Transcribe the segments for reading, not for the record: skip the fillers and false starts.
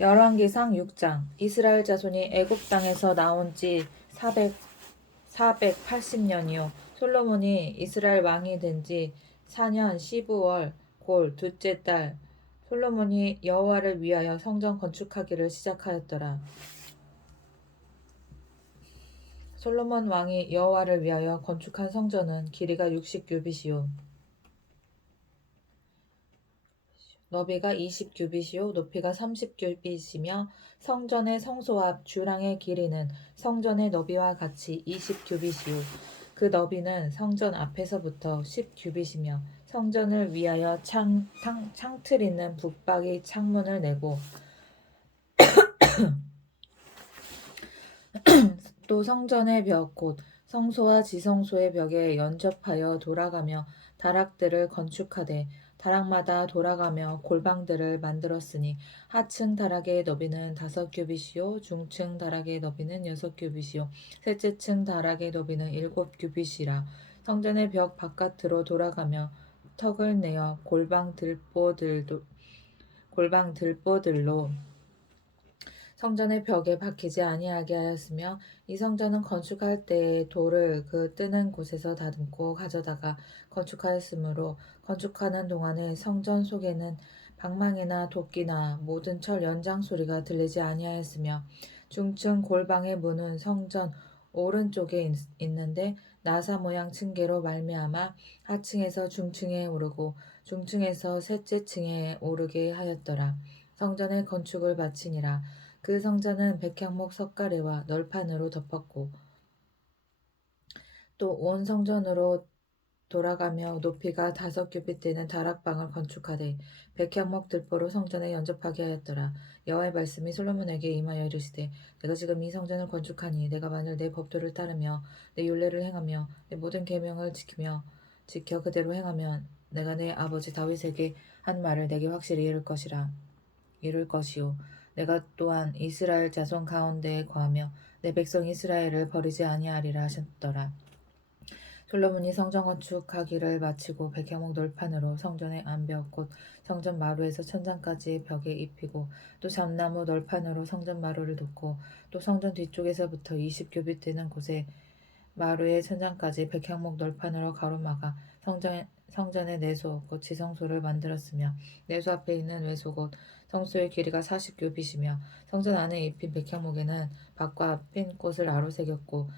열왕기상 6장. 이스라엘 자손이 애굽 땅에서 나온 지 480년이요. 솔로몬이 이스라엘 왕이 된 지 4년 15월 골 둘째 달 솔로몬이 여호와를 위하여 성전 건축하기를 시작하였더라. 솔로몬 왕이 여호와를 위하여 건축한 성전은 길이가 60규빗이요 너비가 20규빗이요 높이가 30규빗이며 성전의 성소 앞 주랑의 길이는 성전의 너비와 같이 20규빗이요 그 너비는 성전 앞에서부터 10규빗이며 성전을 위하여 창틀 있는 붙박이 창문을 내고 또 성전의 벽 곧 성소와 지성소의 벽에 연접하여 돌아가며 다락들을 건축하되 다락마다 돌아가며 골방들을 만들었으니 하층 다락의 너비는 5규빗이요 중층 다락의 너비는 6규빗이요 셋째 층 다락의 너비는 7규빗이라. 성전의 벽 바깥으로 돌아가며 턱을 내어 골방 들보들로 성전의 벽에 박히지 아니하게 하였으며 이 성전은 건축할 때에 돌을 그 뜨는 곳에서 다듬고 가져다가 건축하였으므로 건축하는 동안에 성전 속에는 방망이나 도끼나 모든 철 연장 소리가 들리지 아니하였으며 중층 골방의 문은 성전 오른쪽에 있는데 나사 모양 층계로 말미암아 하층에서 중층에 오르고 중층에서 셋째 층에 오르게 하였더라. 성전의 건축을 마치니라. 그 성전은 백향목 석가래와 널판으로 덮었고 또 온 성전으로 돌아가며 높이가 5규빗 되는 다락방을 건축하되 백향목 들보로 성전에 연접하게 하였더라. 여호와의 말씀이 솔로몬에게 임하여 이르시되 내가 지금 이 성전을 건축하니 내가 만일 내 법도를 따르며 내 율례를 행하며 내 모든 계명을 지켜 그대로 행하면 내가 내 아버지 다윗에게 한 말을 내게 확실히 이룰 것이요 내가 또한 이스라엘 자손 가운데에 거하며 내 백성 이스라엘을 버리지 아니하리라 하셨더라. 솔로몬이 성전 건축하기를 마치고 백향목 널판으로 성전의 안벽 곧 성전 마루에서 천장까지 벽에 입히고 또 잠나무 널판으로 성전 마루를 덮고 또 성전 뒤쪽에서부터 20규빗 되는 곳에 마루의 천장까지 백향목 널판으로 가로막아 성전의 내소 곧 지성소를 만들었으며 내소 앞에 있는 외소 곧 성소의 길이가 40규빗이며 성전 안에 입힌 백향목에는 밖과 앞인 꽃을 아로새겼고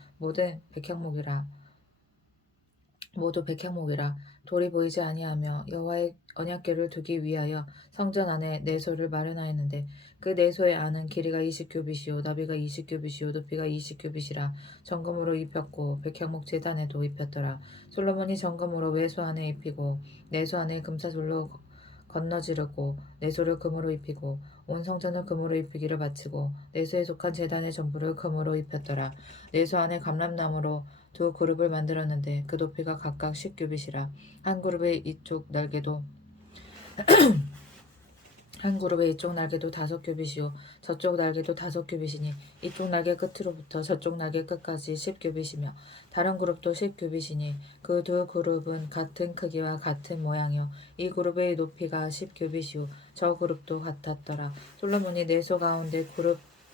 모두 백향목이라. 돌이 보이지 아니하며 여호와의 언약궤를 두기 위하여 성전 안에 내소를 마련하였는데 그 내소의 안은 길이가 20규빗이요 너비가 20규빗이요 높이가 20규빗이라. 정금으로 입혔고 백향목 제단에도 입혔더라. 솔로몬이 정금으로 외소 안에 입히고 내소 안에 금사솔로 건너지르고 내소를 금으로 입히고 온 성전을 금으로 입히기를 마치고 내소에 속한 제단의 전부를 금으로 입혔더라. 내소 안에 감람나무로 두 그룹을 만들었는데 그 높이가 각각 10규빗이라. 한 그룹의 이쪽 날개도 5규빗이요 저쪽 날개도 5규빗이니 이쪽 날개 끝으로부터 저쪽 날개 끝까지 10규빗이며 다른 그룹도 10규빗이니 그 두 그룹은 같은 크기와 같은 모양이요 이 그룹의 높이가 10규빗이요 저 그룹도 같았더라. 솔로몬이 내소 가운데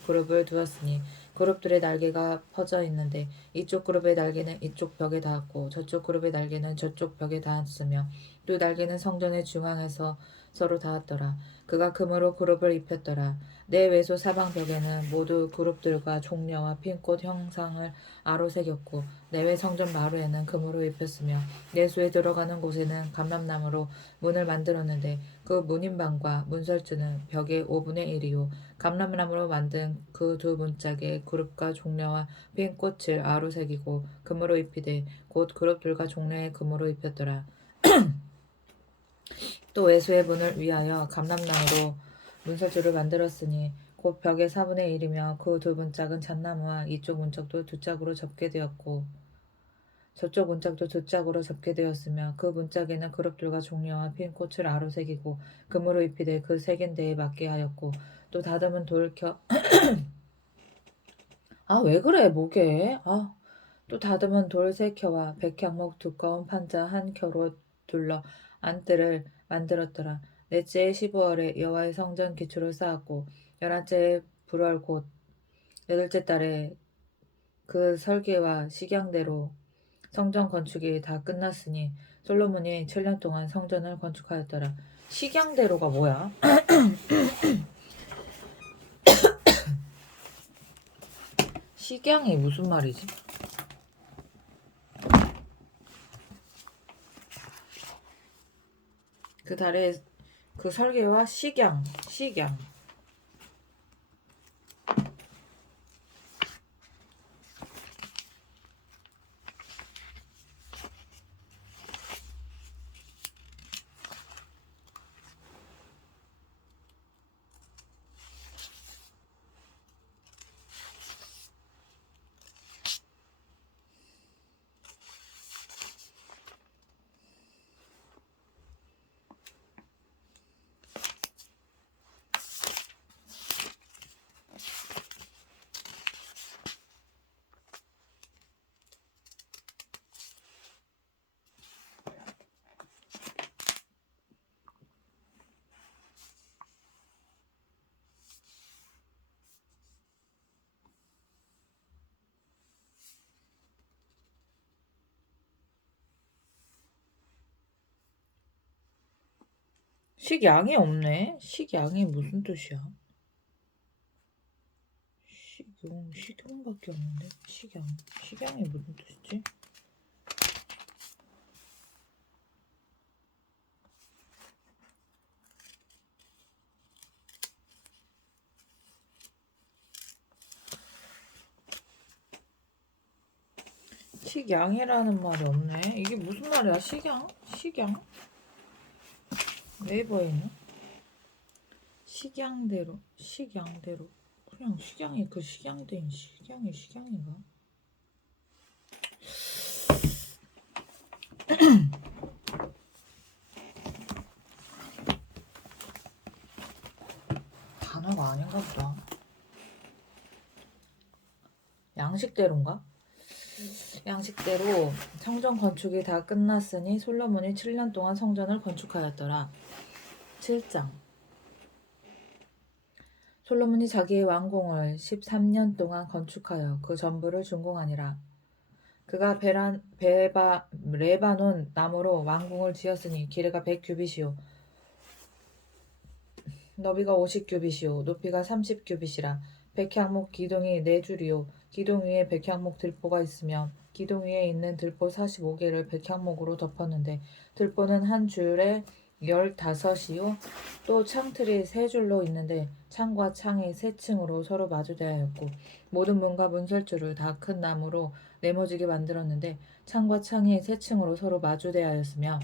그룹을 두었으니 그룹들의 날개가 퍼져 있는데 이쪽 그룹의 날개는 이쪽 벽에 닿았고 저쪽 그룹의 날개는 저쪽 벽에 닿았으며 또 날개는 성전의 중앙에서 서로 닿았더라. 그가 금으로 그룹을 입혔더라. 내 외소 사방 벽에는 모두 그룹들과 종려와 핀꽃 형상을 아로새겼고 내외 성전 마루에는 금으로 입혔으며 내소에 들어가는 곳에는 감람나무로 문을 만들었는데 그 문인방과 문설주는 벽의 5분의 1이요 감람나무로 만든 그 두 문짝에 그룹과 종려와 핀 꽃을 아로새기고 금으로 입히되 곧 그룹들과 종려에 금으로 입혔더라. 또 외소의 문을 위하여 감람나무로 문설주를 만들었으니 곧 벽의 4분의 1이며 그 두 문짝은 잣나무와 이쪽 문짝도 두 짝으로 접게 되었고 저쪽 문짝도 두 짝으로 접게 되었으며 그 문짝에는 그룹들과 종려와 핀 꽃을 아로새기고 금으로 입히되 그 색인대에 맞게 하였고 또 다듬은 왜 그래 목에 또 다듬은 돌 3켜와 백향목 두꺼운 판자 1켜로 둘러 안뜰을 만들었더라. 넷째의 15월에 여호와의 성전 기초를 쌓았고 열한째 불월 곧 여덟째 달에 그 설계와 식양대로 성전 건축이 다 끝났으니 솔로몬이 7년 동안 성전을 건축하였더라. 식양대로가 뭐야? 식양이 무슨 말이지? 그 달에 그 설계와 식양. 식양이 없네. 식양이 무슨 뜻이야? 식용밖에 없는데. 식양이 무슨 뜻이지? 식양이라는 말이 없네. 이게 무슨 말이야? 식양? 네이버에 있나? 식양대로. 그냥 식양이 그 식양대인 식양인가? 단어가 아닌가 보다. 양식대로인가? 양식대로 성전 건축이 다 끝났으니 솔로몬이 7년 동안 성전을 건축하였더라. 7장. 솔로몬이 자기의 왕궁을 13년 동안 건축하여 그 전부를 준공하니라. 그가 레바논 나무로 왕궁을 지었으니 길이가 100규빗이요 너비가 50규빗이요 높이가 30규빗이라. 백향목 기둥이 4줄이요 기둥 위에 백향목 들보가 있으며 기둥 위에 있는 들보 45개를 백향목으로 덮었는데 들보는 한 줄에 15이요 또 창틀이 3줄로 있는데 창과 창이 3층으로 서로 마주대하였고 모든 문과 문설주를 다 큰 나무로 네모지게 만들었는데 창과 창이 3층으로 서로 마주대하였으며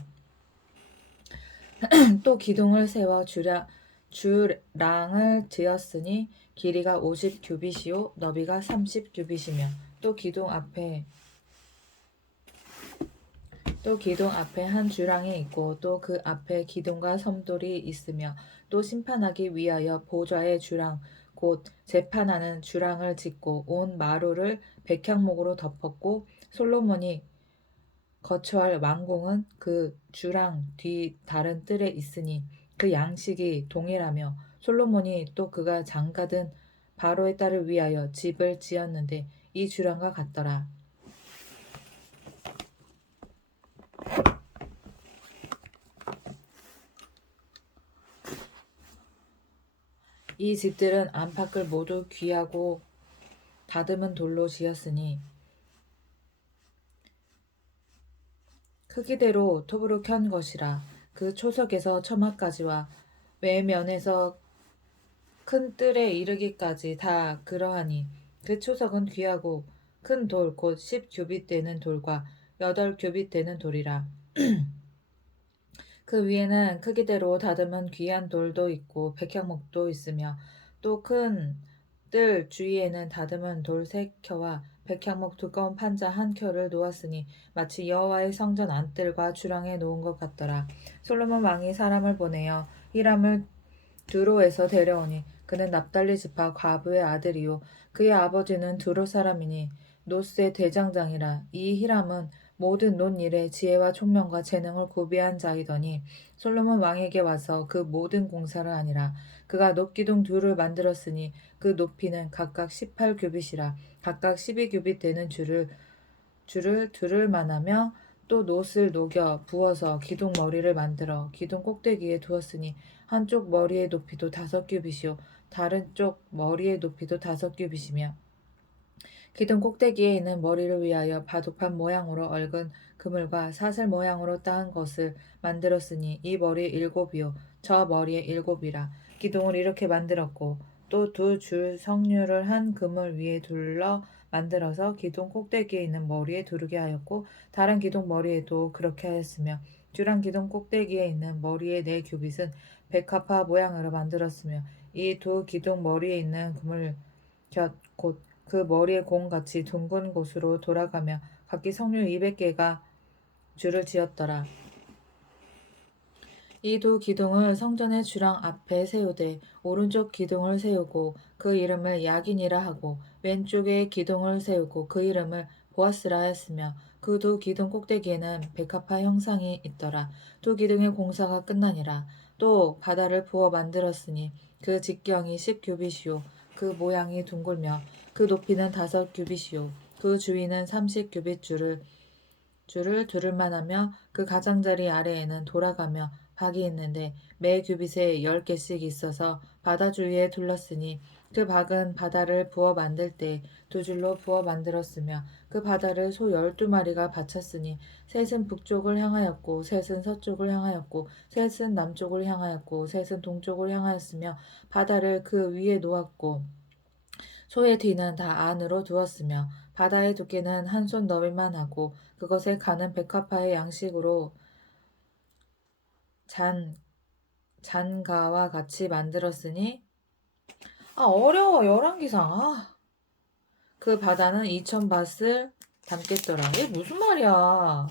또 기둥을 세워 주랑을 지었으니 길이가 50규빗이요 너비가 30규빗이며 또 기둥 앞에 한 주랑이 있고 또 그 앞에 기둥과 섬돌이 있으며 또 심판하기 위하여 보좌의 주랑 곧 재판하는 주랑을 짓고 온 마루를 백향목으로 덮었고 솔로몬이 거처할 왕궁은 그 주랑 뒤 다른 뜰에 있으니 그 양식이 동일하며 솔로몬이 또 그가 장가든 바로의 딸을 위하여 집을 지었는데 이 주랑과 같더라. 이 집들은 안팎을 모두 귀하고 다듬은 돌로 지었으니 크기대로 톱으로 켠 것이라. 그 초석에서 처마까지와 외면에서 큰 뜰에 이르기까지 다 그러하니 그 초석은 귀하고 큰 돌 곧 10규빗 되는 돌과 8규빗 되는 돌이라. 그 위에는 크기대로 다듬은 귀한 돌도 있고 백향목도 있으며 또 큰 뜰 주위에는 다듬은 돌 3켜와 백향목 두꺼운 판자 1켜를 놓았으니 마치 여호와의 성전 안뜰과 주랑에 놓은 것 같더라. 솔로몬 왕이 사람을 보내어 히람을 두로에서 데려오니 그는 납달리 지파 과부의 아들이요 그의 아버지는 두로 사람이니 노스의 대장장이라. 이 히람은 모든 논일에 지혜와 총명과 재능을 구비한 자이더니 솔로몬 왕에게 와서 그 모든 공사를 하니라. 그가 높기둥 둘을 만들었으니 그 높이는 각각 18규빗이라. 각각 12규빗 되는 줄을 두를 만하며 또 놋을 녹여 부어서 기둥 머리를 만들어 기둥 꼭대기에 두었으니 한쪽 머리의 높이도 5규빗이요 다른 쪽 머리의 높이도 5규빗이며 기둥 꼭대기에 있는 머리를 위하여 바둑판 모양으로 얽은 그물과 사슬 모양으로 따은 것을 만들었으니 이 머리 7이요 저 머리에 7이라. 기둥을 이렇게 만들었고 또 2줄 성류를 한 그물 위에 둘러 만들어서 기둥 꼭대기에 있는 머리에 두르게 하였고 다른 기둥 머리에도 그렇게 하였으며 줄 한 기둥 꼭대기에 있는 머리의 4규빗은 백합화 모양으로 만들었으며 이 2기둥 머리에 있는 그물 곁곧 그 머리의 공같이 둥근 곳으로 돌아가며 각기 성류 200개가 줄을 지었더라. 이 2기둥을 성전의 주랑 앞에 세우되 오른쪽 기둥을 세우고 그 이름을 야긴이라 하고 왼쪽에 기둥을 세우고 그 이름을 보아스라 하였으며 그 2기둥 꼭대기에는 백합화 형상이 있더라. 2기둥의 공사가 끝나니라. 또 바다를 부어 만들었으니 그 직경이 10규빗이요 그 모양이 둥글며 그 높이는 5규빗이요 그 주위는 30규빗 줄을 두를만 하며 그 가장자리 아래에는 돌아가며 박이 있는데 매 규빗에 10개씩 있어서 바다 주위에 둘렀으니 그 박은 바다를 부어 만들 때 2줄로 부어 만들었으며 그 바다를 소 12마리가 바쳤으니 셋은 북쪽을 향하였고 셋은 서쪽을 향하였고 셋은 남쪽을 향하였고 셋은 동쪽을 향하였으며 바다를 그 위에 놓았고 소의 뒤는 다 안으로 두었으며 바다의 두께는 한 손 너비만 하고 그것에 가는 백합화의 양식으로 잔가와 같이 만들었으니 어려워 열왕기상. 그 바다는 2000밭을 담겠더라. 이게 무슨 말이야.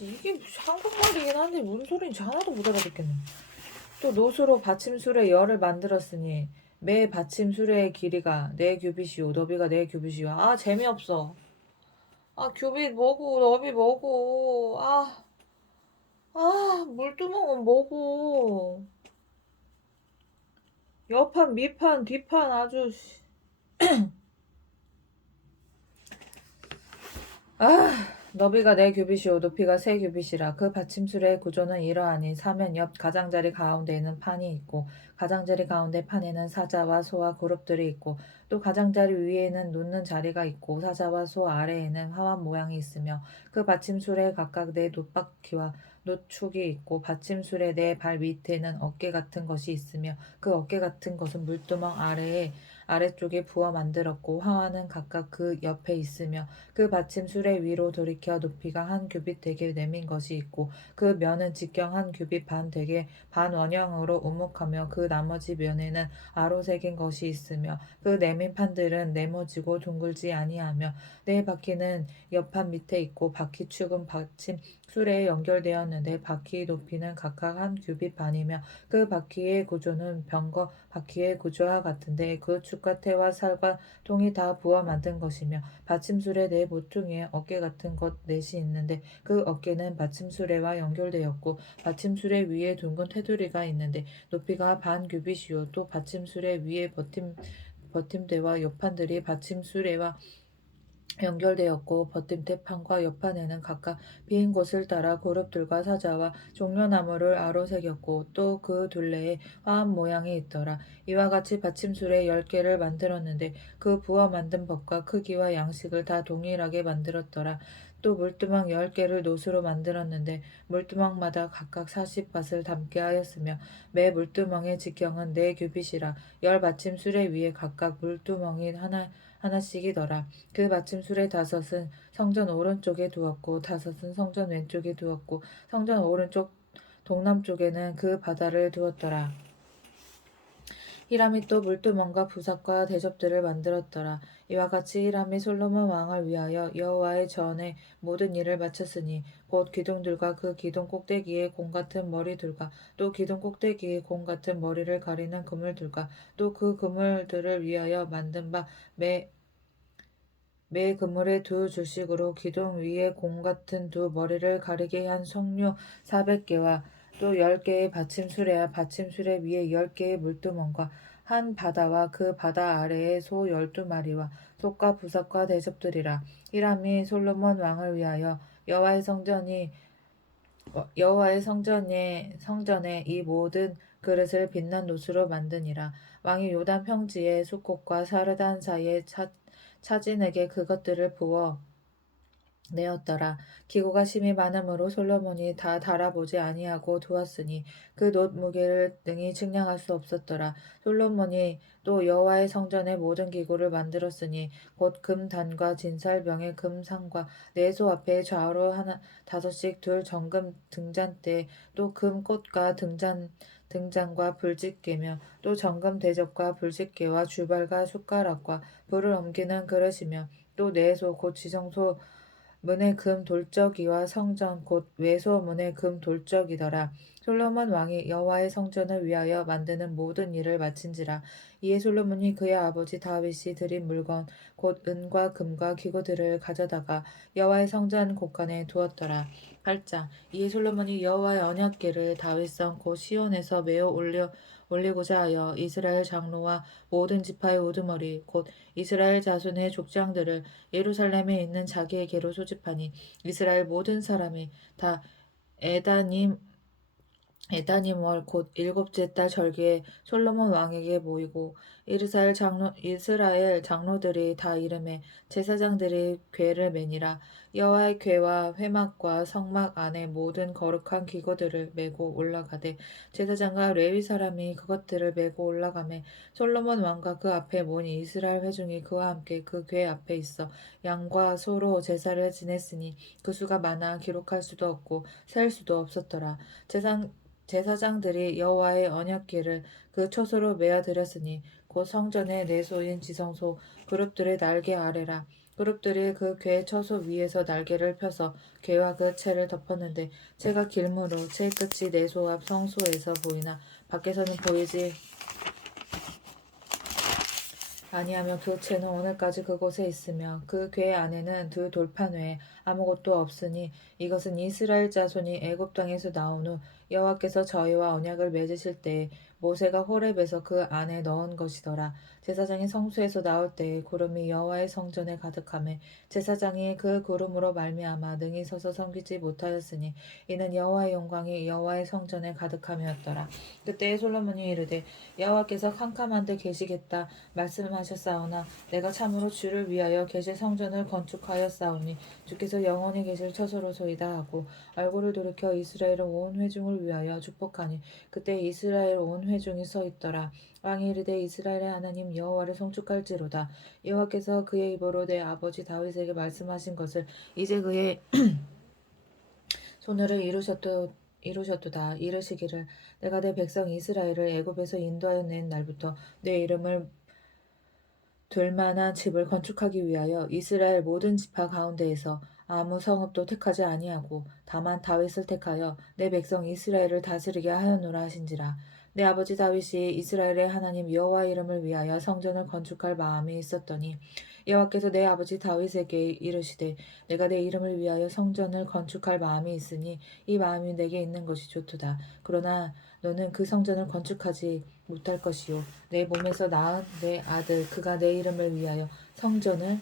이게 한국말이긴 한데 무슨 소리인지 하나도 못 알아듣겠네. 또 놋으로 받침술의 열을 만들었으니 매 받침술의 길이가 4규빗이요 너비가 4규빗이요. 재미없어. 규빗 뭐고 너비 뭐고 물두멍은 뭐고 옆판 밑판 뒷판 아주 너비가 4규빗이요 높이가 3규빗이라. 그 받침술의 구조는 이러하니 사면 옆 가장자리 가운데에는 판이 있고 가장자리 가운데 판에는 사자와 소와 그룹들이 있고 또 가장자리 위에는 놓는 자리가 있고 사자와 소 아래에는 화환 모양이 있으며 그 받침술에 각각 4 놋바퀴와 놋축이 있고 받침술의 4발 밑에는 어깨 같은 것이 있으며 그 어깨 같은 것은 물두멍 아래쪽에 부어 만들었고 화환은 각각 그 옆에 있으며 그 받침 수레 위로 돌이켜 높이가 1규빗 되게 내민 것이 있고 그 면은 직경 1규빗 반 되게 반원형으로 우묵하며 그 나머지 면에는 아로 새긴 것이 있으며 그 내민 판들은 네모지고 둥글지 아니하며 4바퀴는 옆판 밑에 있고 바퀴축은 받침 수레에 연결되었는데 바퀴 높이는 각각 1규빗 반이며 그 바퀴의 구조는 병거 바퀴의 구조와 같은데 그 축과 태와 살과 통이 다 부어 만든 것이며 받침술의 4모퉁이에 어깨 같은 것 넷이 있는데 그 어깨는 받침수레와 연결되었고 받침수레 위에 둥근 테두리가 있는데 높이가 반 규빗이요 또 받침수레 위에 버팀대와 옆판들이 받침수레와 연결되었고 버팀대 판과 옆판에는 각각 빈 곳을 따라 그룹들과 사자와 종려나무를 아로새겼고 또 그 둘레에 화환 모양이 있더라. 이와 같이 받침술에 10개를 만들었는데 그 부어 만든 법과 크기와 양식을 다 동일하게 만들었더라. 또 물두멍 10개를 놋으로 만들었는데 물두멍마다 각각 40밭을 담게 하였으며 매 물두멍의 직경은 4규빗이라 10받침술에 위에 각각 물두멍이 하나씩이더라. 그 받침술의 5은 성전 오른쪽에 두었고 5은 성전 왼쪽에 두었고 성전 오른쪽 동남쪽에는 그 바다를 두었더라. 히람이 또 물두멍과 부삭과 대접들을 만들었더라. 이와 같이 히람이 솔로몬 왕을 위하여 여호와의 전에 모든 일을 마쳤으니 곧 기둥들과 그 기둥 꼭대기에 공 같은 머리들과 또 기둥 꼭대기에 공 같은 머리를 가리는 그물들과 또 그 그물들을 위하여 만든 매 그물에 두 줄씩으로 기둥 위에 공 같은 두 머리를 가리게 한 석류 400개와 또 10개의 받침수레와 받침수레 위에 10개의 물두멍과 한 바다와 그 바다 아래에 소 12마리와 솥과 부석과 대접들이라. 히람이 솔로몬 왕을 위하여 여호와의 성전에 이 모든 그릇을 빛난 노수로 만드니라. 왕이 요단 평지에 수꽃과 사르단 사이에 차진에게 그것들을 부어 내었더라. 기구가 심히 많으므로 솔로몬이 다 달아보지 아니하고 두었으니 그 놋 무게를 능히 측량할 수 없었더라. 솔로몬이 또 여호와의 성전의 모든 기구를 만들었으니 곧 금단과 진설병의 금상과 내소 앞에 좌우로 하나 다섯씩 둘 정금 등잔대 또 금꽃과 등잔과 불집게며 또 정금 대접과 불집게와 주발과 숟가락과 불을 옮기는 그릇이며 또 내소 곧 지성소 문의 금 돌적이와 성전 곧 외소 문의 금 돌적이더라. 솔로몬 왕이 여호와의 성전을 위하여 만드는 모든 일을 마친지라. 이에 솔로몬이 그의 아버지 다윗이 드린 물건 곧 은과 금과 기구들을 가져다가 여호와의 성전 곳간에 두었더라. 8장 이에 솔로몬이 여호와의 언약궤를 다윗성 곧 시온에서 메어 올리고자 하여 이스라엘 장로와 모든 지파의 우두머리 곧 이스라엘 자손의 족장들을 예루살렘에 있는 자기에게로 소집하니 이스라엘 모든 사람이 다 에다님 에다님월 곧 일곱째 달 절기에 솔로몬 왕에게 모이고 이스라엘 장로들이 다 이름에 제사장들이 궤를 매니라. 여호와의 궤와 회막과 성막 안에 모든 거룩한 기구들을 메고 올라가되 제사장과 레위 사람이 그것들을 메고 올라가매 솔로몬 왕과 그 앞에 모인 이스라엘 회중이 그와 함께 그 궤 앞에 있어 양과 소로 제사를 지냈으니 그 수가 많아 기록할 수도 없고 셀 수도 없었더라. 제사장들이 여호와의 언약궤를 그 초소로 메어 드렸으니 곧 성전의 내소인 지성소 그룹들의 날개 아래라. 그룹들이 그 궤 처소 위에서 날개를 펴서 궤와 그 채를 덮었는데 채가 길므로 채 끝이 내소 앞 성소에서 보이나 밖에서는 보이지 아니하며 그 채는 오늘까지 그곳에 있으며 그 궤 안에는 두 돌판 외에 아무것도 없으니 이것은 이스라엘 자손이 애굽 땅에서 나온 후 여호와께서 저희와 언약을 맺으실 때에 모세가 호렙에서 그 안에 넣은 것이더라. 제사장이 성소에서 나올 때에 구름이 여호와의 성전에 가득하매 제사장이 그 구름으로 말미암아 능히 서서 섬기지 못하였으니 이는 여호와의 영광이 여호와의 성전에 가득함이었더라. 그때에 솔로몬이 이르되 여호와께서 캄캄한데 계시겠다 말씀하셨사오나 내가 참으로 주를 위하여 계실 성전을 건축하였사오니 주께서 영원히 계실 처소로소이다 하고 얼굴을 돌이켜 이스라엘 온 회중을 위하여 축복하니 그때 이스라엘 온 회중이 서 있더라. 왕이 이르되 이스라엘의 하나님 여호와를 송축할지로다. 여호와께서 그의 입으로 내 아버지 다윗에게 말씀하신 것을 이제 그의 손으로 이루셨도다. 이르시기를 내가 내 백성 이스라엘을 애굽에서 인도하여 낸 날부터 내 이름을 둘 만한 집을 건축하기 위하여 이스라엘 모든 지파 가운데에서 아무 성읍도 택하지 아니하고 다만 다윗을 택하여 내 백성 이스라엘을 다스리게 하였노라 하신지라. 내 아버지 다윗이 이스라엘의 하나님 여호와 이름을 위하여 성전을 건축할 마음이 있었더니 여호와께서 내 아버지 다윗에게 이르시되 내가 내 이름을 위하여 성전을 건축할 마음이 있으니 이 마음이 내게 있는 것이 좋도다. 그러나 너는 그 성전을 건축하지 못할 것이요 내 몸에서 낳은 내 아들 그가 내 이름을 위하여 성전을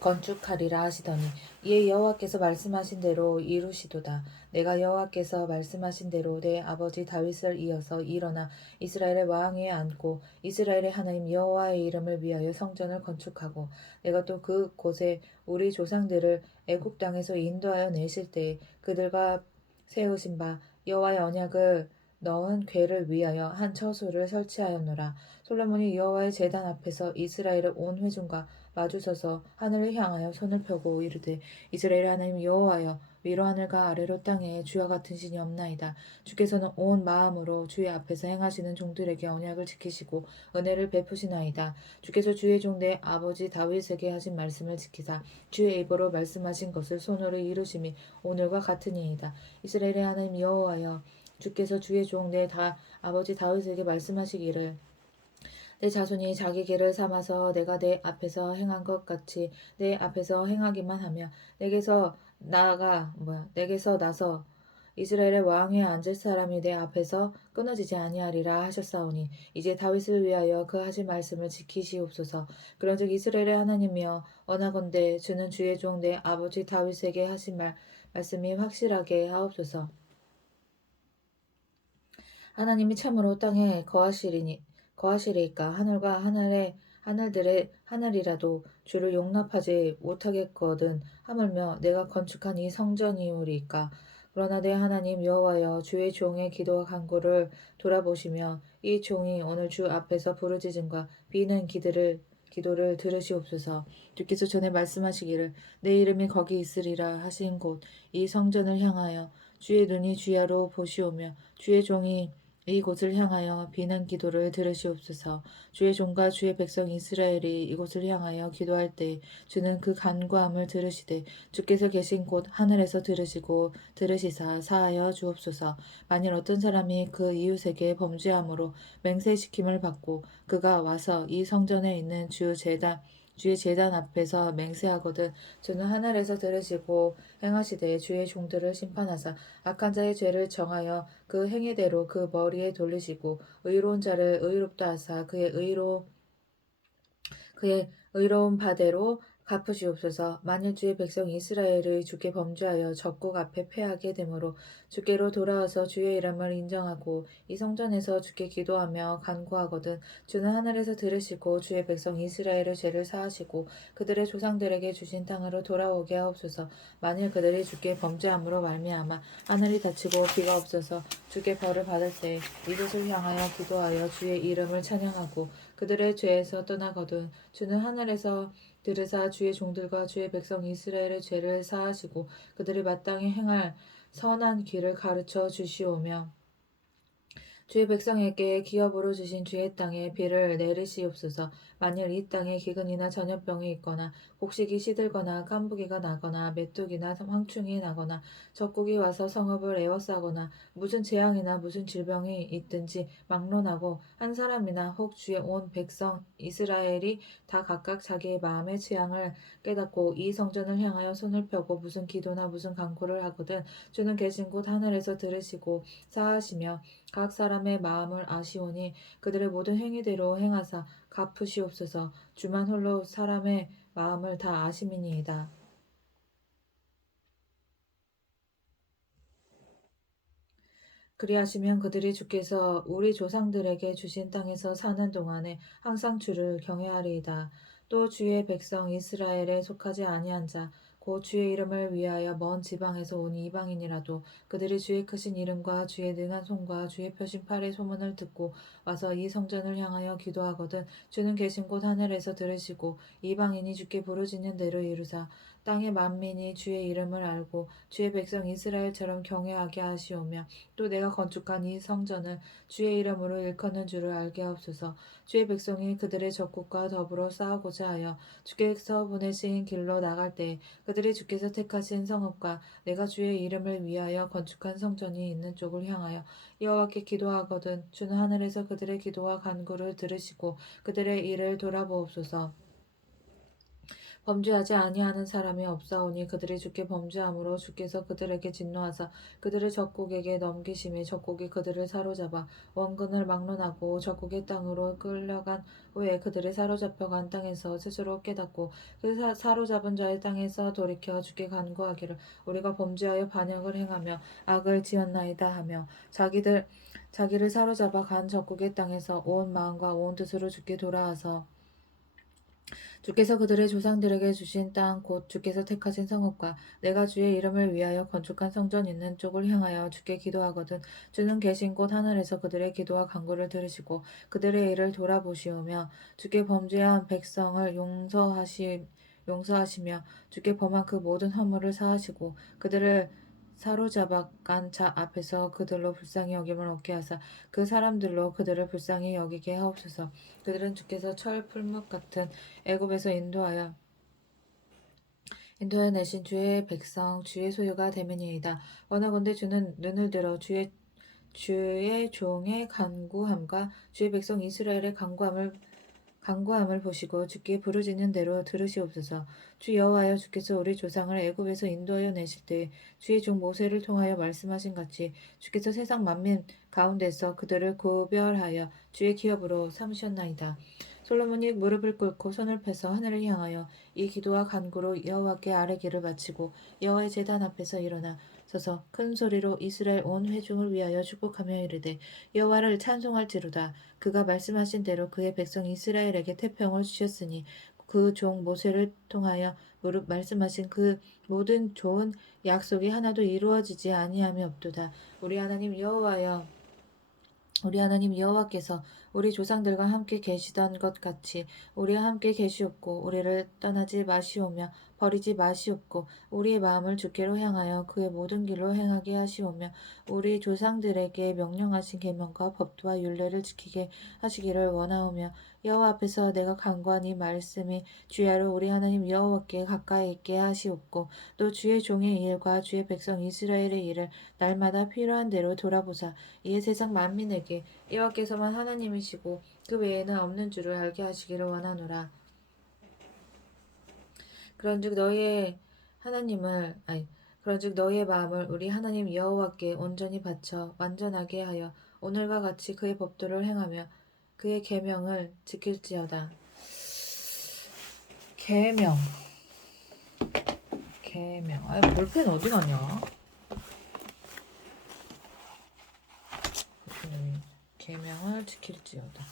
건축하리라 하시더니 이에 여호와께서 말씀하신 대로 이루시도다. 내가 여호와께서 말씀하신 대로 내 아버지 다윗을 이어서 일어나 이스라엘의 왕 위에 앉고 이스라엘의 하나님 여호와의 이름을 위하여 성전을 건축하고 내가 또 그 곳에 우리 조상들을 애굽 땅에서 인도하여 내실 때에 그들과 세우신 바 여호와의 언약을 넣은 궤를 위하여 한 처소를 설치하였노라. 솔로몬이 여호와의 제단 앞에서 이스라엘의 온 회중과 마주서서 하늘을 향하여 손을 펴고 이르되 이스라엘 하나님 여호와여 위로 하늘과 아래로 땅에 주와 같은 신이 없나이다. 주께서는 온 마음으로 주의 앞에서 행하시는 종들에게 언약을 지키시고 은혜를 베푸시나이다. 주께서 주의 종대 아버지 다윗에게 하신 말씀을 지키사 주의 입으로 말씀하신 것을 손으로 이루심이 오늘과 같으니이다. 이스라엘의 하나님 여호와여, 주께서 주의 종 내 아버지 다윗에게 말씀하시기를 내 자손이 자기 길을 삼아서 내가 내 앞에서 행한 것 같이 내 앞에서 행하기만 하며 내게서 나서 이스라엘의 왕위에 앉을 사람이 내 앞에서 끊어지지 아니하리라 하셨사오니 이제 다윗을 위하여 그 하신 말씀을 지키시옵소서. 그런즉 이스라엘의 하나님이여, 원하건대 주는 주의 종 내 아버지 다윗에게 하신 말씀이 확실하게 하옵소서. 하나님이 참으로 땅에 거하시리이까. 하늘과 하늘이라도 주를 용납하지 못하겠거든 하물며 내가 건축한 이 성전이오리이까. 그러나 내 하나님 여호와여, 주의 종의 기도와 간구를 돌아보시며 이 종이 오늘 주 앞에서 부르짖음과 비는 기도를 들으시옵소서. 주께서 전에 말씀하시기를 내 이름이 거기 있으리라 하신 곳 이 성전을 향하여 주의 눈이 주야로 보시오며 주의 종이 이곳을 향하여 비난 기도를 들으시옵소서. 주의 종과 주의 백성 이스라엘이 이곳을 향하여 기도할 때 주는 그 간구함을 들으시되 주께서 계신 곳 하늘에서 들으시사 사하여 주옵소서. 만일 어떤 사람이 그 이웃에게 범죄함으로 맹세시킴을 받고 그가 와서 이 성전에 있는 주의 제단 앞에서 맹세하거든 주는 하늘에서 들으시고 행하시되 주의 종들을 심판하사 악한 자의 죄를 정하여 그 행위대로 그 머리에 돌리시고 의로운 자를 의롭다 하사 그의 의로운 바대로 갚으시옵소서. 만일 주의 백성 이스라엘의 주께 범죄하여 적국 앞에 패하게 되므로 주께로 돌아와서 주의 이름을 인정하고 이 성전에서 주께 기도하며 간구하거든 주는 하늘에서 들으시고 주의 백성 이스라엘의 죄를 사하시고 그들의 조상들에게 주신 땅으로 돌아오게 하옵소서. 만일 그들이 주께 범죄함으로 말미암아 하늘이 닫히고 비가 없어서 주께 벌을 받을 때 이곳을 향하여 기도하여 주의 이름을 찬양하고 그들의 죄에서 떠나거든 주는 하늘에서 들으사 주의 종들과 주의 백성 이스라엘의 죄를 사하시고 그들이 마땅히 행할 선한 길을 가르쳐 주시오며 주의 백성에게 기업으로 주신 주의 땅에 비를 내리시옵소서. 만일 이 땅에 기근이나 전염병이 있거나 곡식이 시들거나 깐부기가 나거나 메뚜기나 황충이 나거나 적국이 와서 성읍을 에워싸거나 무슨 재앙이나 무슨 질병이 있든지 막론하고 한 사람이나 혹 주의 온 백성 이스라엘이 다 각각 자기의 마음의 취향을 깨닫고 이 성전을 향하여 손을 펴고 무슨 기도나 무슨 간구를 하거든 주는 계신 곳 하늘에서 들으시고 사하시며 각 사람의 마음을 아시오니 그들의 모든 행위대로 행하사 갚으시옵소서. 주만 홀로 사람의 마음을 다 아심이니이다. 그리하시면 그들이 주께서 우리 조상들에게 주신 땅에서 사는 동안에 항상 주를 경외하리이다. 또 주의 백성 이스라엘에 속하지 아니한 자, 곧 주의 이름을 위하여 먼 지방에서 온 이방인이라도 그들이 주의 크신 이름과 주의 능한 손과 주의 펴신 팔의 소문을 듣고 와서 이 성전을 향하여 기도하거든 주는 계신 곳 하늘에서 들으시고 이방인이 주께 부르짖는 대로 이루사 땅의 만민이 주의 이름을 알고 주의 백성 이스라엘처럼 경외하게 하시오며 또 내가 건축한 이 성전을 주의 이름으로 일컫는 줄을 알게 하옵소서. 주의 백성이 그들의 적국과 더불어 싸우고자 하여 주께서 보내신 길로 나갈 때 그들이 주께서 택하신 성읍과 내가 주의 이름을 위하여 건축한 성전이 있는 쪽을 향하여 여호와께 기도하거든 주는 하늘에서 그들의 기도와 간구를 들으시고 그들의 일을 돌아보옵소서. 범죄하지 아니하는 사람이 없사오니 그들이 주께 범죄함으로 주께서 그들에게 진노하사 그들을 적국에게 넘기심에 적국이 그들을 사로잡아 원근을 막론하고 적국의 땅으로 끌려간 후에 그들이 사로잡혀간 땅에서 스스로 깨닫고 그 사로잡은 자의 땅에서 돌이켜 주께 간구하기를 우리가 범죄하여 반역을 행하며 악을 지었나이다 하며 자기를 사로잡아 간 적국의 땅에서 온 마음과 온 뜻으로 주께 돌아와서 주께서 그들의 조상들에게 주신 땅 곧 주께서 택하신 성읍과 내가 주의 이름을 위하여 건축한 성전 있는 쪽을 향하여 주께 기도하거든 주는 계신 곳 하늘에서 그들의 기도와 간구를 들으시고 그들의 일을 돌아보시오며 주께 범죄한 백성을 용서하시며 주께 범한 그 모든 허물을 사하시고 그들을 사로잡아 간 자 앞에서 그들로 불쌍히 여김을 얻게 하사 그 사람들로 그들을 불쌍히 여기게 하옵소서. 그들은 주께서 철 풀무 같은 애굽에서 인도해 내신 주의 백성 주의 소유가 되매니이다. 원하건대 주는 눈을 들어 주의 종의 간구함과 주의 백성 이스라엘의 간구함을 보시고 주께 부르짖는 대로 들으시옵소서. 주 여호와여, 주께서 우리 조상을 애굽에서 인도하여 내실 때 주의 종 모세를 통하여 말씀하신 같이 주께서 세상 만민 가운데서 그들을 구별하여 주의 기업으로 삼으셨나이다. 솔로몬이 무릎을 꿇고 손을 펴서 하늘을 향하여 이 기도와 간구로 여호와께 아뢰기를 마치고 여호와의 제단 앞에서 일어나 서서 큰 소리로 이스라엘 온 회중을 위하여 축복하며 이르되 여호와를 찬송할지로다. 그가 말씀하신 대로 그의 백성 이스라엘에게 태평을 주셨으니 그 종 모세를 통하여 말씀하신 그 모든 좋은 약속이 하나도 이루어지지 아니함이 없도다. 우리 하나님 여호와께서 우리 조상들과 함께 계시던 것 같이 우리와 함께 계시옵고 우리를 떠나지 마시오며 버리지 마시옵고 우리의 마음을 주께로 향하여 그의 모든 길로 행하게 하시오며 우리 조상들에게 명령하신 계명과 법도와 율례를 지키게 하시기를 원하오며 여호와 앞에서 내가 간구한 이 말씀이 주야로 우리 하나님 여호와께 가까이 있게 하시옵고 또 주의 종의 일과 주의 백성 이스라엘의 일을 날마다 필요한 대로 돌아보사 이에 세상 만민에게 여호와께서만 하나님이시고 그 외에는 없는 줄을 알게 하시기를 원하노라. 그런즉 너희의 마음을 우리 하나님 여호와께 온전히 바쳐 완전하게 하여 오늘과 같이 그의 법도를 행하며 그의 계명을 지킬지어다. 계명. 볼펜 어디 갔냐? 계명을 지킬지어다.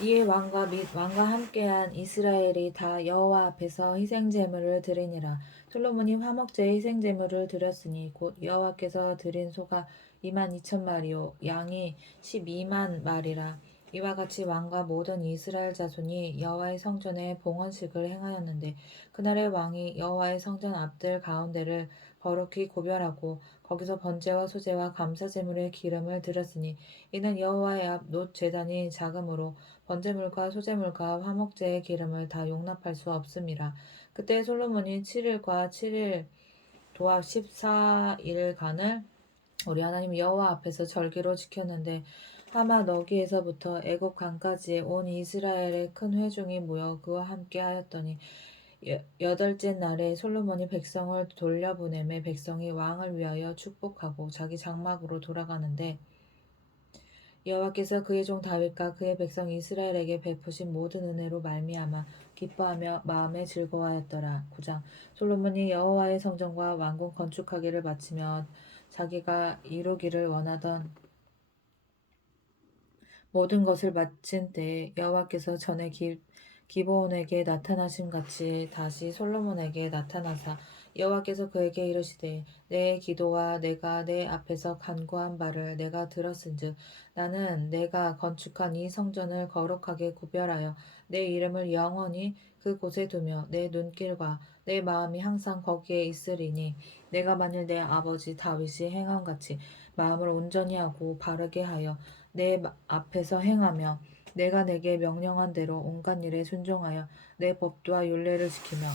이에 왕과 및 왕과 함께한 이스라엘이 다 여호와 앞에서 희생제물을 드리니라. 솔로몬이 화목제의 희생제물을 드렸으니 곧 여호와께서 드린 소가 22,000마리요 양이 12만 마리라. 이와 같이 왕과 모든 이스라엘 자손이 여호와의 성전에 봉헌식을 행하였는데 그날에 왕이 여호와의 성전 앞들 가운데를 거룩히 구별하고 거기서 번제와 소제와 감사제물의 기름을 드렸으니 이는 여호와의 앞 놋 제단이 작으므로 번제물과 소제물과 화목제의 기름을 다 용납할 수 없음이라. 그때 솔로몬이 7일과 7일 도합 14일간을 우리 하나님 여호와 앞에서 절기로 지켰는데 하마 너기에서부터 애굽 강까지의 온 이스라엘의 큰 회중이 모여 그와 함께 하였더니 여덟째 날에 솔로몬이 백성을 돌려보내매 백성이 왕을 위하여 축복하고 자기 장막으로 돌아가는데 여호와께서 그의 종 다윗과 그의 백성 이스라엘에게 베푸신 모든 은혜로 말미암아 기뻐하며 마음에 즐거워하였더라. 9장 솔로몬이 여호와의 성전과 왕궁 건축하기를 마치며 자기가 이루기를 원하던 모든 것을 마친 때에 여호와께서 전에 기브온에게 나타나심 같이 다시 솔로몬에게 나타나사 여호와께서 그에게 이르시되 내 기도와 내가 내 앞에서 간구한 바를 내가 들었은즉 나는 내가 건축한 이 성전을 거룩하게 구별하여 내 이름을 영원히 그곳에 두며 내 눈길과 내 마음이 항상 거기에 있으리니 내가 만일 내 아버지 다윗이 행함같이 마음을 온전히 하고 바르게 하여 내 앞에서 행하며 내가 내게 명령한 대로 온갖 일에 순종하여 내 법도와 율례를 지키며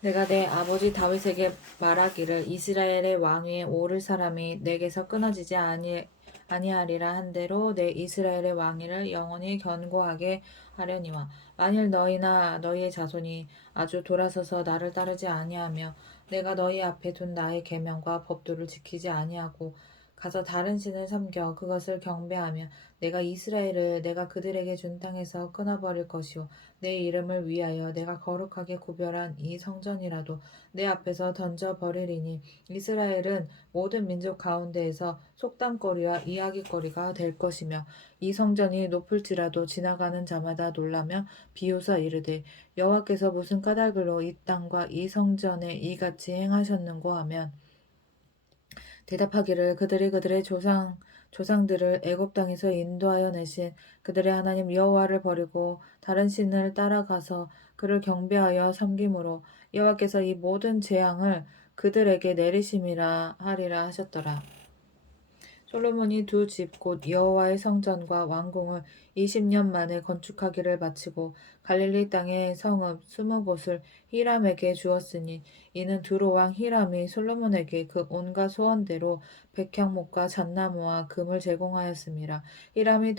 내가 내 아버지 다윗에게 말하기를 이스라엘의 왕 위에 오를 사람이 내게서 끊어지지 아니하리라 한대로 내 이스라엘의 왕위를 영원히 견고하게 하려니와 만일 너희나 너희의 자손이 아주 돌아서서 나를 따르지 아니하며 내가 너희 앞에 둔 나의 계명과 법도를 지키지 아니하고 가서 다른 신을 섬겨 그것을 경배하며 내가 이스라엘을 내가 그들에게 준 땅에서 끊어버릴 것이요 내 이름을 위하여 내가 거룩하게 구별한 이 성전이라도 내 앞에서 던져버리리니 이스라엘은 모든 민족 가운데에서 속담거리와 이야기거리가 될 것이며 이 성전이 높을지라도 지나가는 자마다 놀라며 비웃어 이르되 여호와께서 무슨 까닭으로 이 땅과 이 성전에 이같이 행하셨는고 하면 대답하기를 그들이 그들의 조상들을 애굽 땅에서 인도하여 내신 그들의 하나님 여호와를 버리고 다른 신을 따라가서 그를 경배하여 섬김으로 여호와께서 이 모든 재앙을 그들에게 내리심이라 하리라 하셨더라. 솔로몬이 두 집 곧 여호와의 성전과 왕궁을 20년 만에 건축하기를 마치고 갈릴리 땅의 성읍 20곳을 히람에게 주었으니 이는 두로 왕 히람이 솔로몬에게 그 온갖 소원대로 백향목과 잣나무와 금을 제공하였습니다. 히람이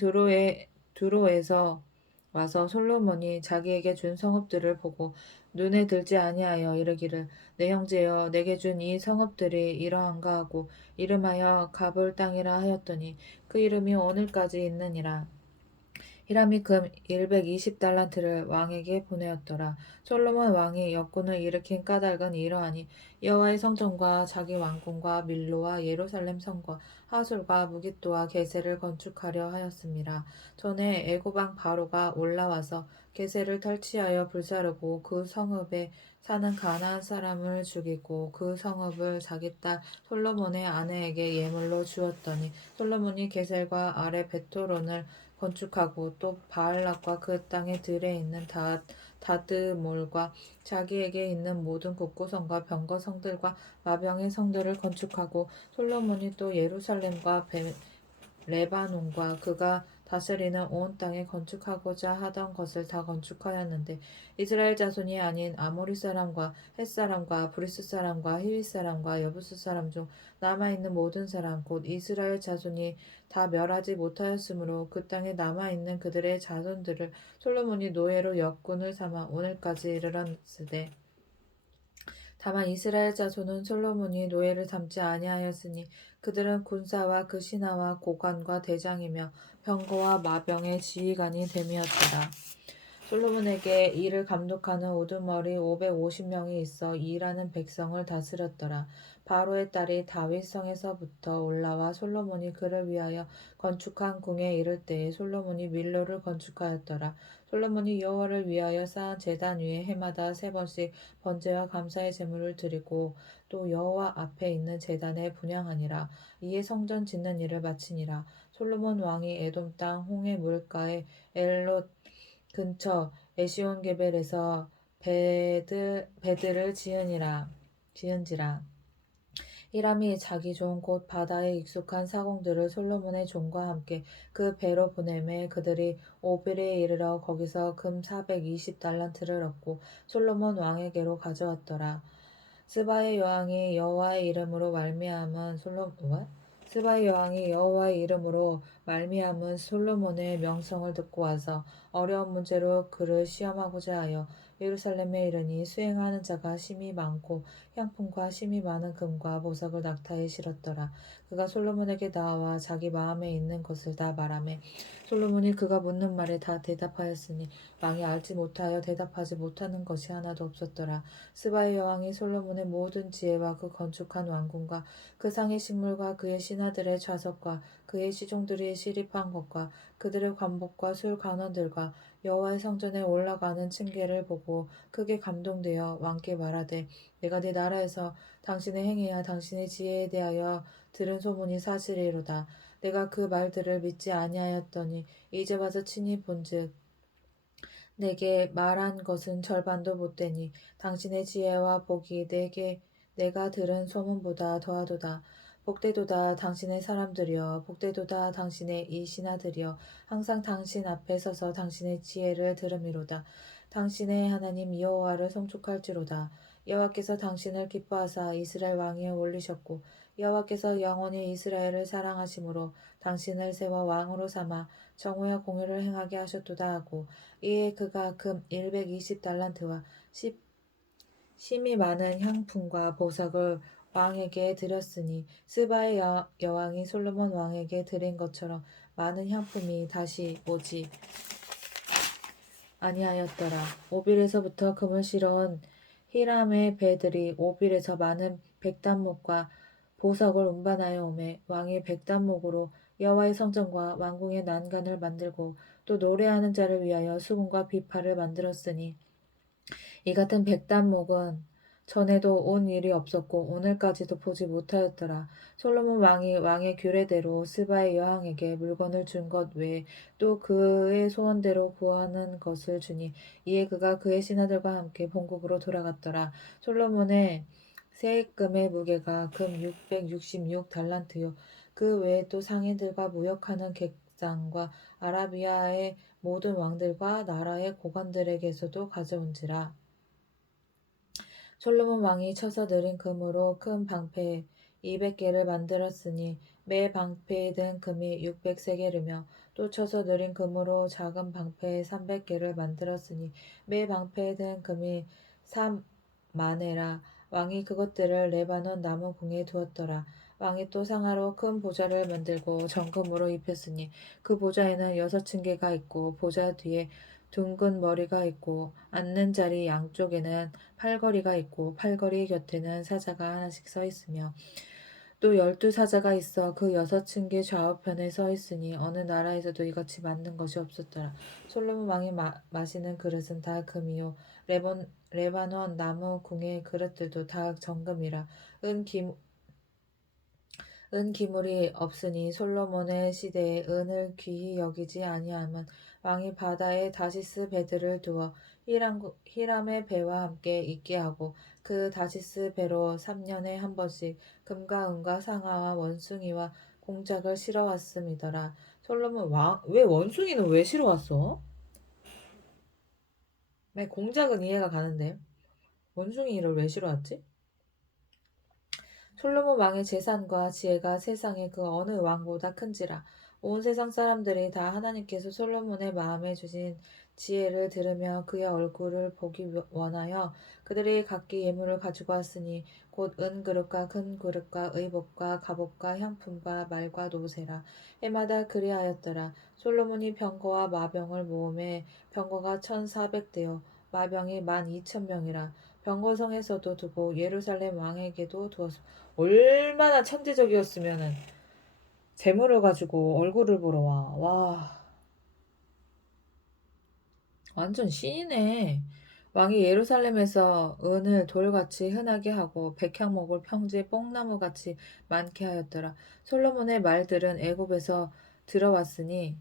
두로에서 와서 솔로몬이 자기에게 준 성읍들을 보고 눈에 들지 아니하여 이르기를 내 형제여 내게 준 이 성읍들이 이러한가 하고 이름하여 가볼 땅이라 하였더니 그 이름이 오늘까지 있느니라. 히람이 금 120달란트를 왕에게 보내었더라. 솔로몬 왕이 역군을 일으킨 까닭은 이러하니 여호와의 성전과 자기 왕궁과 밀로와 예루살렘 성과 하솔과 무깃도와 게셀을 건축하려 하였습니다. 전에 애굽 왕 바로가 올라와서 게셀을 탈취하여 불사르고 그 성읍에 사는 가나안 사람을 죽이고 그 성읍을 자기 딸 솔로몬의 아내에게 예물로 주었더니 솔로몬이 게셀과 아래 베토론을 건축하고 또 바알락과 그 땅의 들에 있는 다드몰과 자기에게 있는 모든 곡구성과 병거 성들과 마병의 성들을 건축하고 솔로몬이 또 예루살렘과 레바논과 그가 다스리는 온 땅에 건축하고자 하던 것을 다 건축하였는데 이스라엘 자손이 아닌 아모리 사람과 헷 사람과 브리스 사람과 히윗 사람과 여부스 사람 중 남아있는 모든 사람 곧 이스라엘 자손이 다 멸하지 못하였으므로 그 땅에 남아있는 그들의 자손들을 솔로몬이 노예로 역군을 삼아 오늘까지 이르렀으되 다만 이스라엘 자손은 솔로몬이 노예를 삼지 아니하였으니 그들은 군사와 그 신하와 고관과 대장이며 병거와 마병의 지휘관이 됨이었더라. 솔로몬에게 이를 감독하는 우두머리 550명이 있어 일하는 백성을 다스렸더라. 바로의 딸이 다윗 성에서부터 올라와 솔로몬이 그를 위하여 건축한 궁에 이를 때에 솔로몬이 밀로를 건축하였더라. 솔로몬이 여호와를 위하여 쌓은 제단 위에 해마다 3번씩 번제와 감사의 제물을 드리고 또 여호와 앞에 있는 제단에 분향하니라. 이에 성전 짓는 일을 마치니라. 솔로몬 왕이 에돔 땅 홍해 물가에 엘롯 근처 에시온게벨에서 배들을 지은지라. 히람이 자기 종 곧 바다에 익숙한 사공들을 솔로몬의 종과 함께 그 배로 보내매 그들이 오빌에 이르러 거기서 금 420달란트를 얻고 솔로몬 왕에게로 가져왔더라. 스바의 여왕이 여호와의 이름으로 말미암은 솔로몬의 명성을 듣고 와서 어려운 문제로 그를 시험하고자 하여 예루살렘에 이르니 수행하는 자가 심히 많고 향품과 심히 많은 금과 보석을 낙타에 실었더라. 그가 솔로몬에게 나와 자기 마음에 있는 것을 다 말하매 솔로몬이 그가 묻는 말에 다 대답하였으니 왕이 알지 못하여 대답하지 못하는 것이 하나도 없었더라. 스바의 여왕이 솔로몬의 모든 지혜와 그 건축한 왕궁과 그 상의 식물과 그의 신하들의 좌석과 그의 시종들이 시립한 것과 그들의 관복과 술 관원들과 여호와의 성전에 올라가는 층계를 보고 크게 감동되어 왕께 말하되 내가 네 나라에서 당신의 행위와 당신의 지혜에 대하여 들은 소문이 사실이로다. 내가 그 말들을 믿지 아니하였더니 이제 와서 친히 본즉 내게 말한 것은 절반도 못되니 당신의 지혜와 복이 내가 들은 소문보다 더하도다. 복되도다 당신의 사람들이여 복되도다 당신의 이 신하들이여 항상 당신 앞에 서서 당신의 지혜를 들음이로다. 당신의 하나님 여호와를 성축할지로다. 여호와께서 당신을 기뻐하사 이스라엘 왕위에 올리셨고 여호와께서 영원히 이스라엘을 사랑하심으로 당신을 세워 왕으로 삼아 정오와 공의를 행하게 하셨도다 하고 이에 그가 금 120달란트와 심이 많은 향품과 보석을 왕에게 드렸으니 스바의 여왕이 솔로몬 왕에게 드린 것처럼 많은 향품이 다시 오지 아니하였더라. 오빌에서부터 금을 실어온 히람의 배들이 오빌에서 많은 백단목과 보석을 운반하여 오매 왕이 백단목으로 여호와의 성전과 왕궁의 난간을 만들고 또 노래하는 자를 위하여 수금과 비파를 만들었으니 이 같은 백단목은 전에도 온 일이 없었고 오늘까지도 보지 못하였더라. 솔로몬 왕이 왕의 규례대로 스바의 여왕에게 물건을 준 것 외에 또 그의 소원대로 구하는 것을 주니 이에 그가 그의 신하들과 함께 본국으로 돌아갔더라. 솔로몬의 세금의 무게가 금 666달란트요. 그 외에 또 상인들과 무역하는 객상과 아라비아의 모든 왕들과 나라의 고관들에게서도 가져온지라. 솔로몬 왕이 쳐서 들인 금으로 큰 방패 200개를 만들었으니 매 방패에 든 금이 600세겔이며 또 쳐서 들인 금으로 작은 방패 300개를 만들었으니 매 방패에 든 금이 3만에라. 왕이 그것들을 레바논 나무 궁에 두었더라. 왕이 또 상하로 큰 보좌를 만들고 정금으로 입혔으니 그 보좌에는 6층계가 있고 보좌 뒤에 둥근 머리가 있고 앉는 자리 양쪽에는 팔걸이가 있고 팔걸이 곁에는 사자가 하나씩 서 있으며 또 12사자가 있어 그 6층계 좌우편에 서 있으니 어느 나라에서도 이같이 만든 것이 없었더라. 솔로몬 왕이 마시는 그릇은 다 금이요 레바논 나무 궁의 그릇들도 다 정금이라. 은 기물이 없으니 솔로몬의 시대에 은을 귀히 여기지 아니함은 왕이 바다에 다시스 배들을 두어 히람의 배와 함께 있게 하고 그 다시스 배로 3년에 한 번씩 금과 은과 상아와 원숭이와 공작을 실어왔음이더라. 솔로몬 왕 왜 원숭이는 왜 실어왔어? 내 공작은 이해가 가는데 원숭이를 왜 실어왔지? 솔로몬 왕의 재산과 지혜가 세상의 그 어느 왕보다 큰지라. 온 세상 사람들이 다 하나님께서 솔로몬의 마음에 주신 지혜를 들으며 그의 얼굴을 보기 원하여 그들이 각기 예물을 가지고 왔으니 곧 은그릇과 금그릇과 의복과 갑옷과 향품과 말과 노새라. 해마다 그리하였더라. 솔로몬이 병거와 마병을 모음에 병거가 1400대요 마병이 12,000명이라. 병거성에서도 두고 예루살렘 왕에게도 두었습니다. 얼마나 천재적이었으면은 재물을 가지고 얼굴을 보러 와. 와, 완전 신이네. 왕이 예루살렘에서 은을 돌같이 흔하게 하고 백향목을 평지에 뽕나무같이 많게 하였더라. 솔로몬의 말들은 애굽에서 들여왔으니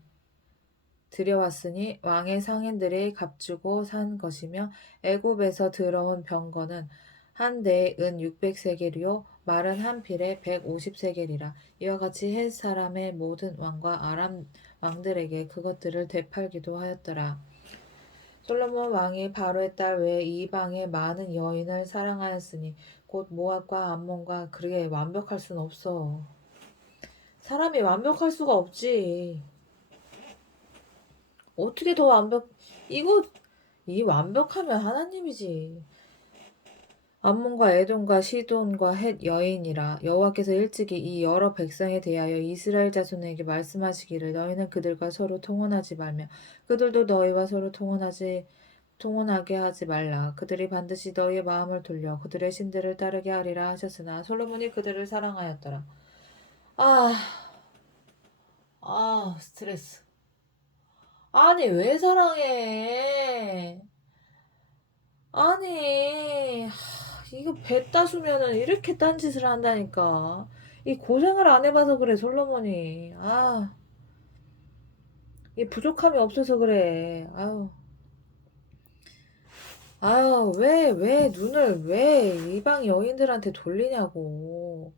왕의 상인들이 값주고 산 것이며 애굽에서 들어온 병거는 한 대에 은 600세겔이요 말은 한 필에 150세겔이라. 이와 같이 헷 사람의 모든 왕과 아람 왕들에게 그것들을 되팔기도 하였더라. 솔로몬 왕이 바로의 딸 외에 이방의 많은 여인을 사랑하였으니 곧 모압과 암몬과 그게 완벽할 수는 없어. 사람이 완벽할 수가 없지. 어떻게 더 이 완벽하면 하나님이지. 암몬과 에돔과 시돈과 헷 여인이라. 여호와께서 일찍이 이 여러 백성에 대하여 이스라엘 자손에게 말씀하시기를 너희는 그들과 서로 통혼하지 말며 그들도 너희와 서로 통혼하게 하지 말라. 그들이 반드시 너희의 마음을 돌려 그들의 신들을 따르게 하리라 하셨으나 솔로몬이 그들을 사랑하였더라. 아, 스트레스. 아니, 왜 사랑해? 아니, 이거 배 따수면은 이렇게 딴짓을 한다니까. 이 고생을 안 해봐서 그래, 솔로몬이. 이 부족함이 없어서 그래. 왜 눈을 왜 이방 여인들한테 돌리냐고.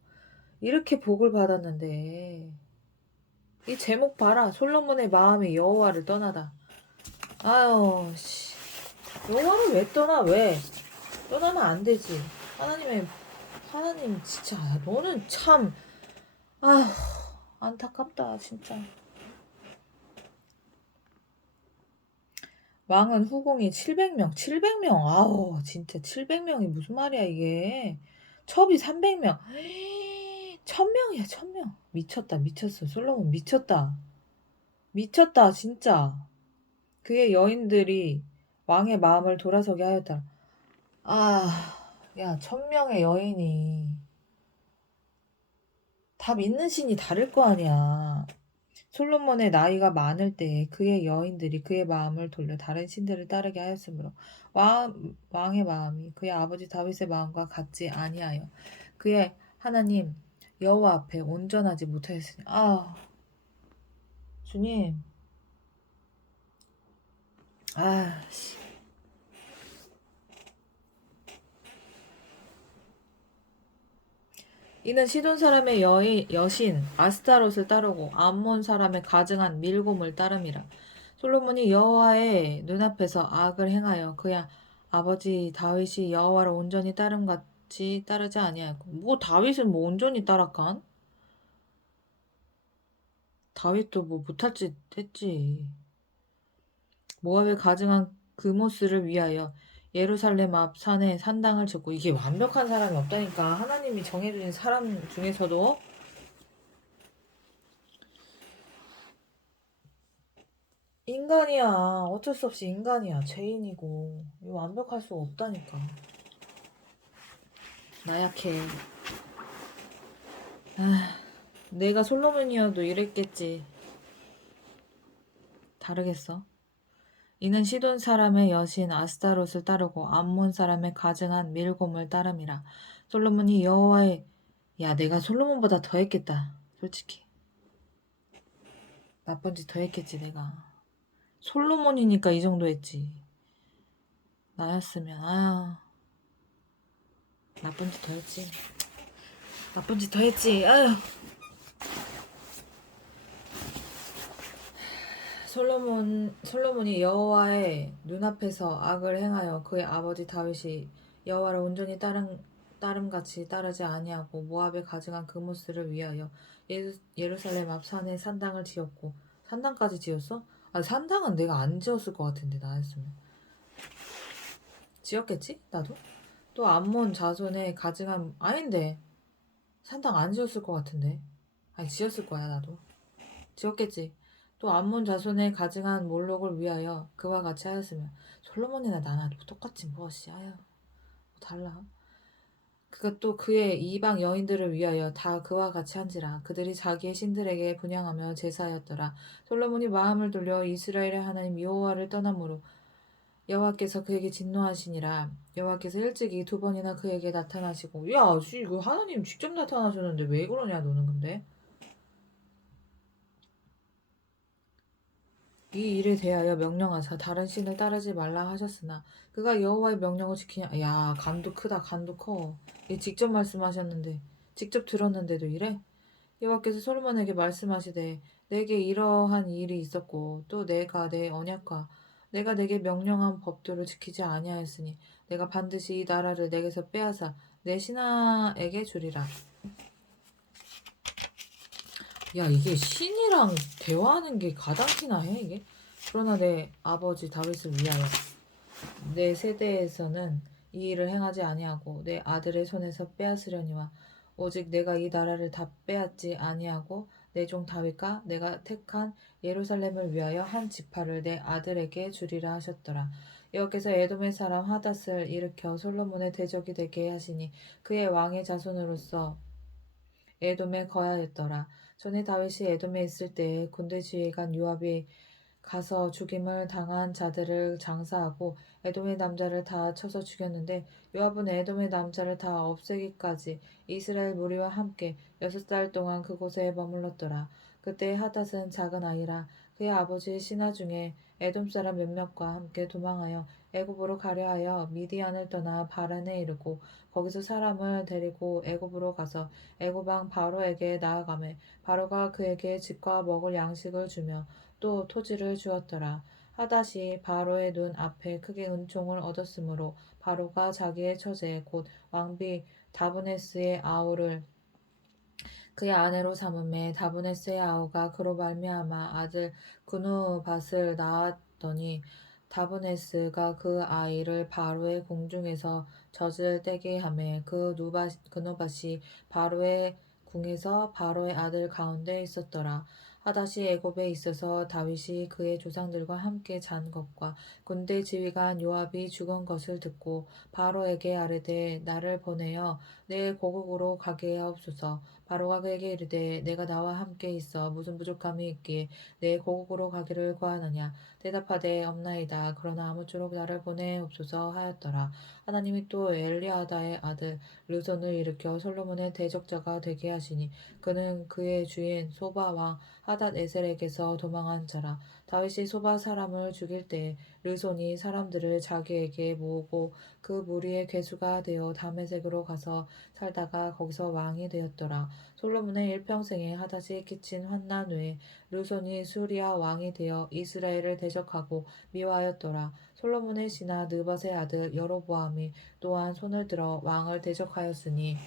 이렇게 복을 받았는데. 이 제목 봐라. 솔로몬의 마음이 여호와를 떠나다. 씨. 여호와를 왜 떠나? 왜? 떠나면 안 되지. 하나님 진짜 너는 참 아휴 안타깝다 진짜. 왕은 후궁이 700명. 700명. 아우 진짜 700명이 무슨 말이야 이게. 첩이 300명. 1000명이야 1000명. 미쳤다 미쳤어. 솔로몬 미쳤다. 미쳤다 진짜. 그의 여인들이 왕의 마음을 돌아서게 하였다. 아, 야 1000명의 여인이 다 믿는 신이 다를 거 아니야. 솔로몬의 나이가 많을 때에 그의 여인들이 그의 마음을 돌려 다른 신들을 따르게 하였으므로 왕의 마음이 그의 아버지 다윗의 마음과 같지 아니하여 그의 하나님 여호와 앞에 온전하지 못하였으니 주님 씨. 이는 시돈 사람의 여신 아스타롯을 따르고 암몬 사람의 가증한 밀곰을 따름이라. 솔로몬이 여호와의 눈앞에서 악을 행하여 그의 아버지 다윗이 여호와를 온전히 따름같이 따르지 아니하고. 뭐 다윗은 뭐 온전히 따랐간? 다윗도 뭐 못할 짓 했지. 모압의 가증한 그모스를 위하여 예루살렘 앞 산에 산당을 짓고. 이게 완벽한 사람이 없다니까. 하나님이 정해주신 사람 중에서도 인간이야. 어쩔 수 없이 인간이야. 죄인이고. 이거 완벽할 수가 없다니까. 나약해. 내가 솔로몬이어도 이랬겠지. 다르겠어? 이는 시돈 사람의 여신 아스타롯을 따르고 암몬 사람의 가증한 밀곰을 따름이라. 솔로몬이 여호와의 내가 솔로몬보다 더 했겠다. 솔직히. 나쁜 짓 더 했겠지 내가. 솔로몬이니까 이 정도 했지. 나였으면 나쁜 짓 더 했지. 나쁜 짓 더 했지. 솔로몬이 여호와의 눈앞에서 악을 행하여 그의 아버지 다윗이 여호와를 온전히 따름같이 따르지 아니하고 모압에 가증한 그모스를 위하여 예루살렘 앞 산에 산당을 지었고. 산당까지 지었어? 산당은 내가 안 지었을 것 같은데 나였으면. 지었겠지? 나도? 또 암몬 자손의 가증한 아닌데 산당 안 지었을 것 같은데. 지었을 거야 나도. 지었겠지. 또 암몬 자손의 가증한 몰록을 위하여 그와 같이 하였으며. 솔로몬이나 나나 똑같지 무엇이. 달라. 그가 또 그의 이방 여인들을 위하여 다 그와 같이 한지라. 그들이 자기의 신들에게 분향하며 제사하였더라. 솔로몬이 마음을 돌려 이스라엘의 하나님 여호와를 떠나므로 여호와께서 그에게 진노하시니라. 여호와께서 일찍이 2번이나 그에게 나타나시고. 이거 하나님 직접 나타나셨는데 왜 그러냐 너는 근데. 이 일에 대하여 명령하사 다른 신을 따르지 말라 하셨으나 그가 여호와의 명령을 지키냐. 간도 크다. 간도 커. 직접 말씀하셨는데 직접 들었는데도 이래? 여호와께서 솔로몬에게 말씀하시되 내게 이러한 일이 있었고 또 내가 내 언약과 내가 내게 명령한 법도를 지키지 아니하였으니 내가 반드시 이 나라를 내게서 빼앗아 내 신하에게 주리라. 이게 신이랑 대화하는 게 가당키나 해 이게? 그러나 내 아버지 다윗을 위하여 내 세대에서는 이 일을 행하지 아니하고 내 아들의 손에서 빼앗으려니와 오직 내가 이 나라를 다 빼앗지 아니하고 내 종 다윗과 내가 택한 예루살렘을 위하여 한 지파를 내 아들에게 주리라 하셨더라. 여호와께서 에돔의 사람 하닷을 일으켜 솔로몬의 대적이 되게 하시니 그의 왕의 자손으로서 에돔에 거하였더라. 전에 다윗이 에돔에 있을 때에 군대 지휘관 요압이 가서 죽임을 당한 자들을 장사하고 에돔의 남자를 다 쳐서 죽였는데 요압은 에돔의 남자를 다 없애기까지 이스라엘 무리와 함께 6달 동안 그곳에 머물렀더라. 그때 하닷은 작은 아이라 그의 아버지 신하 중에 에돔 사람 몇몇과 함께 도망하여 애굽으로 가려 하여 미디안을 떠나 바란에 이르고 거기서 사람을 데리고 애굽으로 가서 애굽 왕 바로에게 나아가매 바로가 그에게 집과 먹을 양식을 주며 또 토지를 주었더라. 하닷이 바로의 눈 앞에 크게 은총을 얻었으므로 바로가 자기의 처제 곧 왕비 다브네스의 아우를 그의 아내로 삼음에 다브네스의 아우가 그로 말미암아 아들 그누밧을 낳았더니 다브네스가 그 아이를 바로의 궁중에서 젖을 떼게 하매 그누밧이 바로의 궁에서 바로의 아들 가운데 있었더라. 하닷이 애굽에 있어서 다윗이 그의 조상들과 함께 잔 것과 군대 지휘관 요압이 죽은 것을 듣고 바로에게 아뢰되 나를 보내어 내 고국으로 가게 하옵소서. 바로가 그에게 이르되 내가 나와 함께 있어 무슨 부족함이 있기에 내 고국으로 가기를 구하느냐. 대답하되 없나이다. 그러나 아무쪼록 나를 보내옵소서 하였더라. 하나님이 또 엘리아다의 아들 르손을 일으켜 솔로몬의 대적자가 되게 하시니 그는 그의 주인 소바 왕 하닷 에셀에게서 도망한 자라. 다윗이 소바 사람을 죽일 때에 르손이 사람들을 자기에게 모으고 그 무리의 괴수가 되어 다메섹으로 가서 살다가 거기서 왕이 되었더라. 솔로몬의 일평생에 하닷이 끼친 환난 외에 르손이 수리아 왕이 되어 이스라엘을 대적하고 미워하였더라. 솔로몬의 신하 느밧의 아들 여로보암이 또한 손을 들어 왕을 대적하였으니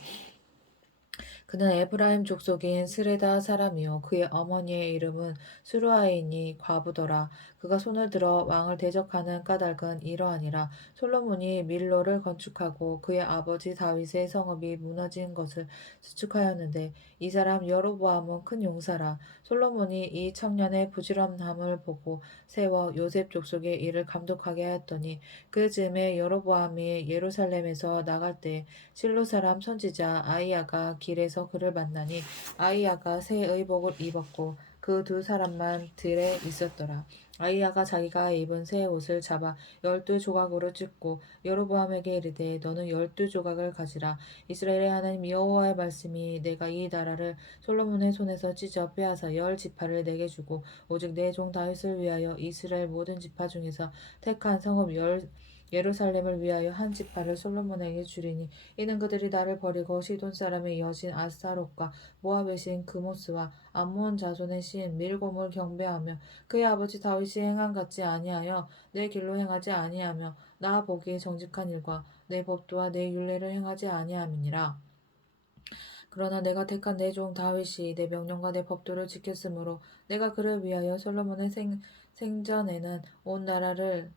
그는 에브라임 족속인 스레다 사람이요 그의 어머니의 이름은 수루아이니 과부더라. 그가 손을 들어 왕을 대적하는 까닭은 이러하니라. 솔로몬이 밀로를 건축하고 그의 아버지 다윗의 성읍이 무너진 것을 수축하였는데 이 사람 여로보암은 큰 용사라. 솔로몬이 이 청년의 부지런함을 보고 세워 요셉 족속의 일을 감독하게 하였더니 그 즈음에 여로보암이 예루살렘에서 나갈 때 실로 사람 선지자 아이야가 길에서 그를 만나니 아이야가 새 의복을 입었고 그 두 사람만 들에 있었더라. 아이야가 자기가 입은 새 옷을 잡아 12조각으로 찢고 여로보암에게 이르되 너는 12조각을 가지라. 이스라엘의 하나님 여호와의 말씀이 내가 이 나라를 솔로몬의 손에서 찢어 빼앗아 10지파를 내게 주고 오직 내 종 다윗을 위하여 이스라엘 모든 지파 중에서 택한 성읍 예루살렘을 위하여 한 지파를 솔로몬에게 주리니 이는 그들이 나를 버리고 시돈 사람의 여신 아스타롯과 모압의 신 그모스와 암몬 자손의 신 밀곰을 경배하며 그의 아버지 다윗이 행한 같지 아니하여 내 길로 행하지 아니하며 나 보기에 정직한 일과 내 법도와 내 율례를 행하지 아니함이니라. 그러나 내가 택한 내 종 다윗이 내 명령과 내 법도를 지켰으므로 내가 그를 위하여 솔로몬의 생전에는 온 나라를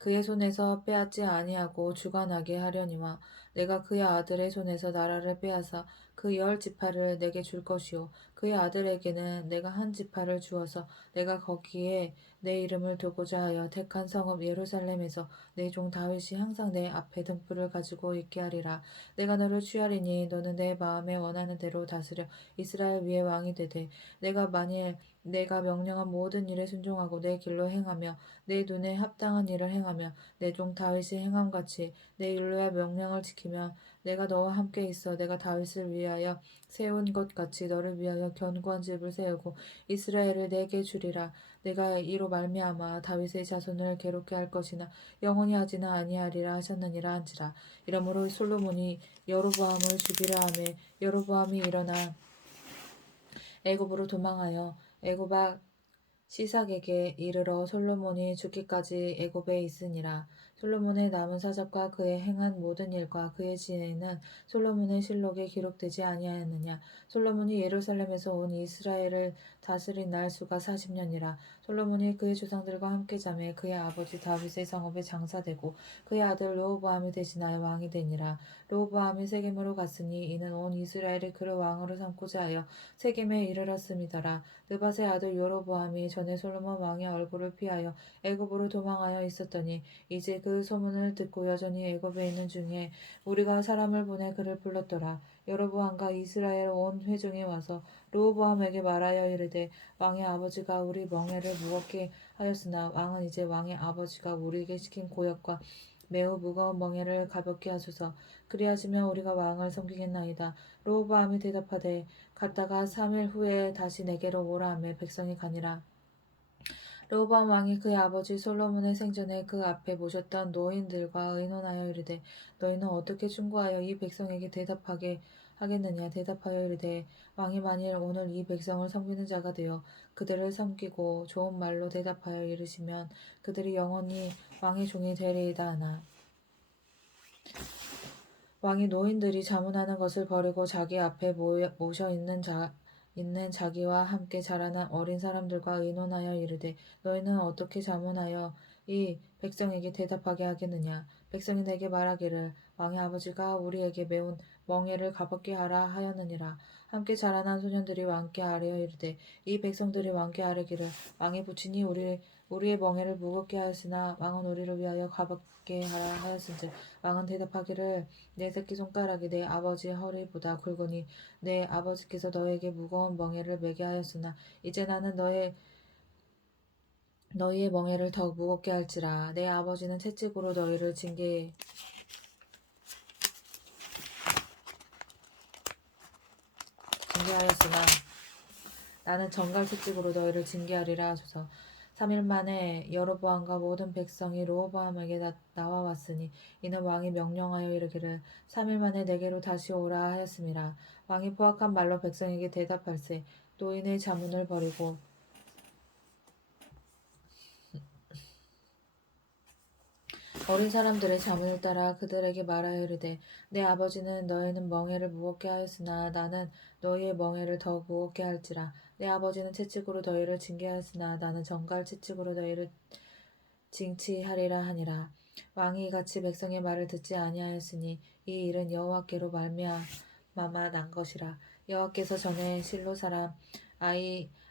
그의 손에서 빼앗지 아니하고 주관하게 하려니와 내가 그의 아들의 손에서 나라를 빼앗아 그 10지파를 내게 줄 것이요 그의 아들에게는 내가 한 지파를 주어서 내가 거기에 내 이름을 두고자 하여 택한 성읍 예루살렘에서 내 종 다윗이 항상 내 앞에 등불을 가지고 있게 하리라. 내가 너를 취하리니 너는 내 마음에 원하는 대로 다스려 이스라엘 위에 왕이 되되 내가 만일 내가 명령한 모든 일에 순종하고 내 길로 행하며 내 눈에 합당한 일을 행하며 내 종 다윗이 행함같이 내 율례와 명령을 지키며 내가 너와 함께 있어 내가 다윗을 위하여 세운 것 같이 너를 위하여 견고한 집을 세우고 이스라엘을 내게 주리라. 내가 이로 말미암아 다윗의 자손을 괴롭게 할 것이나 영원히 하지는 아니하리라 하셨느니라 한지라. 이러므로 솔로몬이 여로보암을 죽이려 하매 여로보암이 일어나 애굽으로 도망하여 애굽 시삭에게 이르러 솔로몬이 죽기까지 애굽에 있으니라. 솔로몬의 남은 사적과 그의 행한 모든 일과 그의 지혜는 솔로몬의 실록에 기록되지 아니하였느냐. 솔로몬이 예루살렘에서 온 이스라엘을 다스린 날 수가 40년이라. 솔로몬이 그의 조상들과 함께 잠에 그의 아버지 다윗의 성읍에 장사되고 그의 아들 르호보암이 대신하여 왕이 되니라. 르호보암이 세겜으로 갔으니 이는 온 이스라엘이 그를 왕으로 삼고자 하여 세겜에 이르렀음이더라. 느밧의 아들 여로보암이 전에 솔로몬 왕의 얼굴을 피하여 애굽으로 도망하여 있었더니 이제 그 소문을 듣고 여전히 애굽에 있는 중에 우리가 사람을 보내 그를 불렀더라. 여로보암과 이스라엘 온 회중이 와서 르호보암에게 말하여 이르되 왕의 아버지가 우리 멍에를 무겁게 하였으나 왕은 이제 왕의 아버지가 우리에게 시킨 고역과 매우 무거운 멍에를 가볍게 하소서. 그리하시면 우리가 왕을 섬기겠나이다. 르호보암이 대답하되 갔다가 3일 후에 다시 내게로 오라 하매 백성이 가니라. 르호보암 왕이 그의 아버지 솔로몬의 생전에 그 앞에 모셨던 노인들과 의논하여 이르되 너희는 어떻게 충고하여 이 백성에게 대답하게 하겠느냐. 대답하여 이르되 왕이 만일 오늘 이 백성을 섬기는 자가 되어 그들을 섬기고 좋은 말로 대답하여 이르시면 그들이 영원히 왕의 종이 되리이다 하나. 왕이 노인들이 자문하는 것을 버리고 자기 앞에 모셔 있는 자기와 함께 자라난 어린 사람들과 의논하여 이르되 너희는 어떻게 자문하여 이 백성에게 대답하게 하겠느냐. 백성이 내게 말하기를 왕의 아버지가 우리에게 매운 멍에를 값없게 하라 하였느니라. 함께 자라난 소년들이 왕께 아뢰어 이르되 이 백성들이 왕께 아뢰기를 왕의 부친이 우리의 멍에를 무겁게 하였으나 왕은 우리를 위하여 값없게 하라 하였은즉 왕은 대답하기를 내 새끼손가락이 내 아버지의 허리보다 굵으니 내 아버지께서 너에게 무거운 멍에를 매게 하였으나 이제 나는 너희의 멍에를 더욱 무겁게 할지라. 내 아버지는 채찍으로 너희를 징계하였으나 나는 정갈 채찍으로 너희를 징계하리라 하소서. 3일 만에 여로보암과 모든 백성이 르호보암에게 나와왔으니 이는 왕이 명령하여 이르기를 3일 만에 내게로 다시 오라 하였음이라. 왕이 포악한 말로 백성에게 대답할세 노인의 자문을 버리고 어린 사람들의 자문을 따라 그들에게 말하여 이르되 내 아버지는 너희는 멍에를 무겁게 하였으나 나는 너희의 멍에를 더욱 무겁게 할지라. 내 아버지는 채찍으로 너희를 징계하였으나 나는 정갈 채찍으로 너희를 징치하리라 하니라. 왕이 이같이 백성의 말을 듣지 아니하였으니 이 일은 여호와께로 말미암아 난 것이라. 여호와께서 전에 실로 사람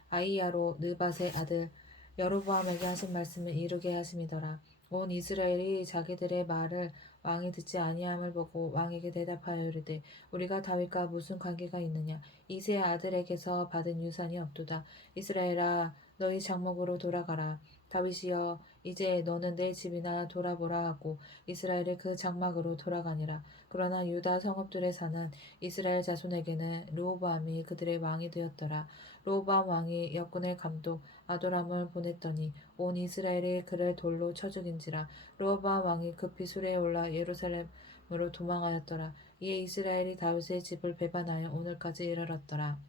아이야로 느밧의 아들 여로보암에게 하신 말씀을 이루게 하심이더라. 온 이스라엘이 자기들의 말을 왕이 듣지 아니함을 보고 왕에게 대답하여 이르되 우리가 다윗과 무슨 관계가 있느냐. 이새의 아들에게서 받은 유산이 없도다. 이스라엘아 너희 장목으로 돌아가라. 다윗이여 이제 너는 내 집이나 돌아보라 하고 이스라엘의 그 장막으로 돌아가니라. 그러나 유다 성읍들에 사는 이스라엘 자손에게는 르호보암이 그들의 왕이 되었더라. 르호보암 왕이 역군의 감독 아도람을 보냈더니 온 이스라엘이 그를 돌로 쳐 죽인지라. 르호보암 왕이 급히 수레에 올라 예루살렘으로 도망하였더라. 이에 이스라엘이 다윗의 집을 배반하여 오늘까지 이르렀더라.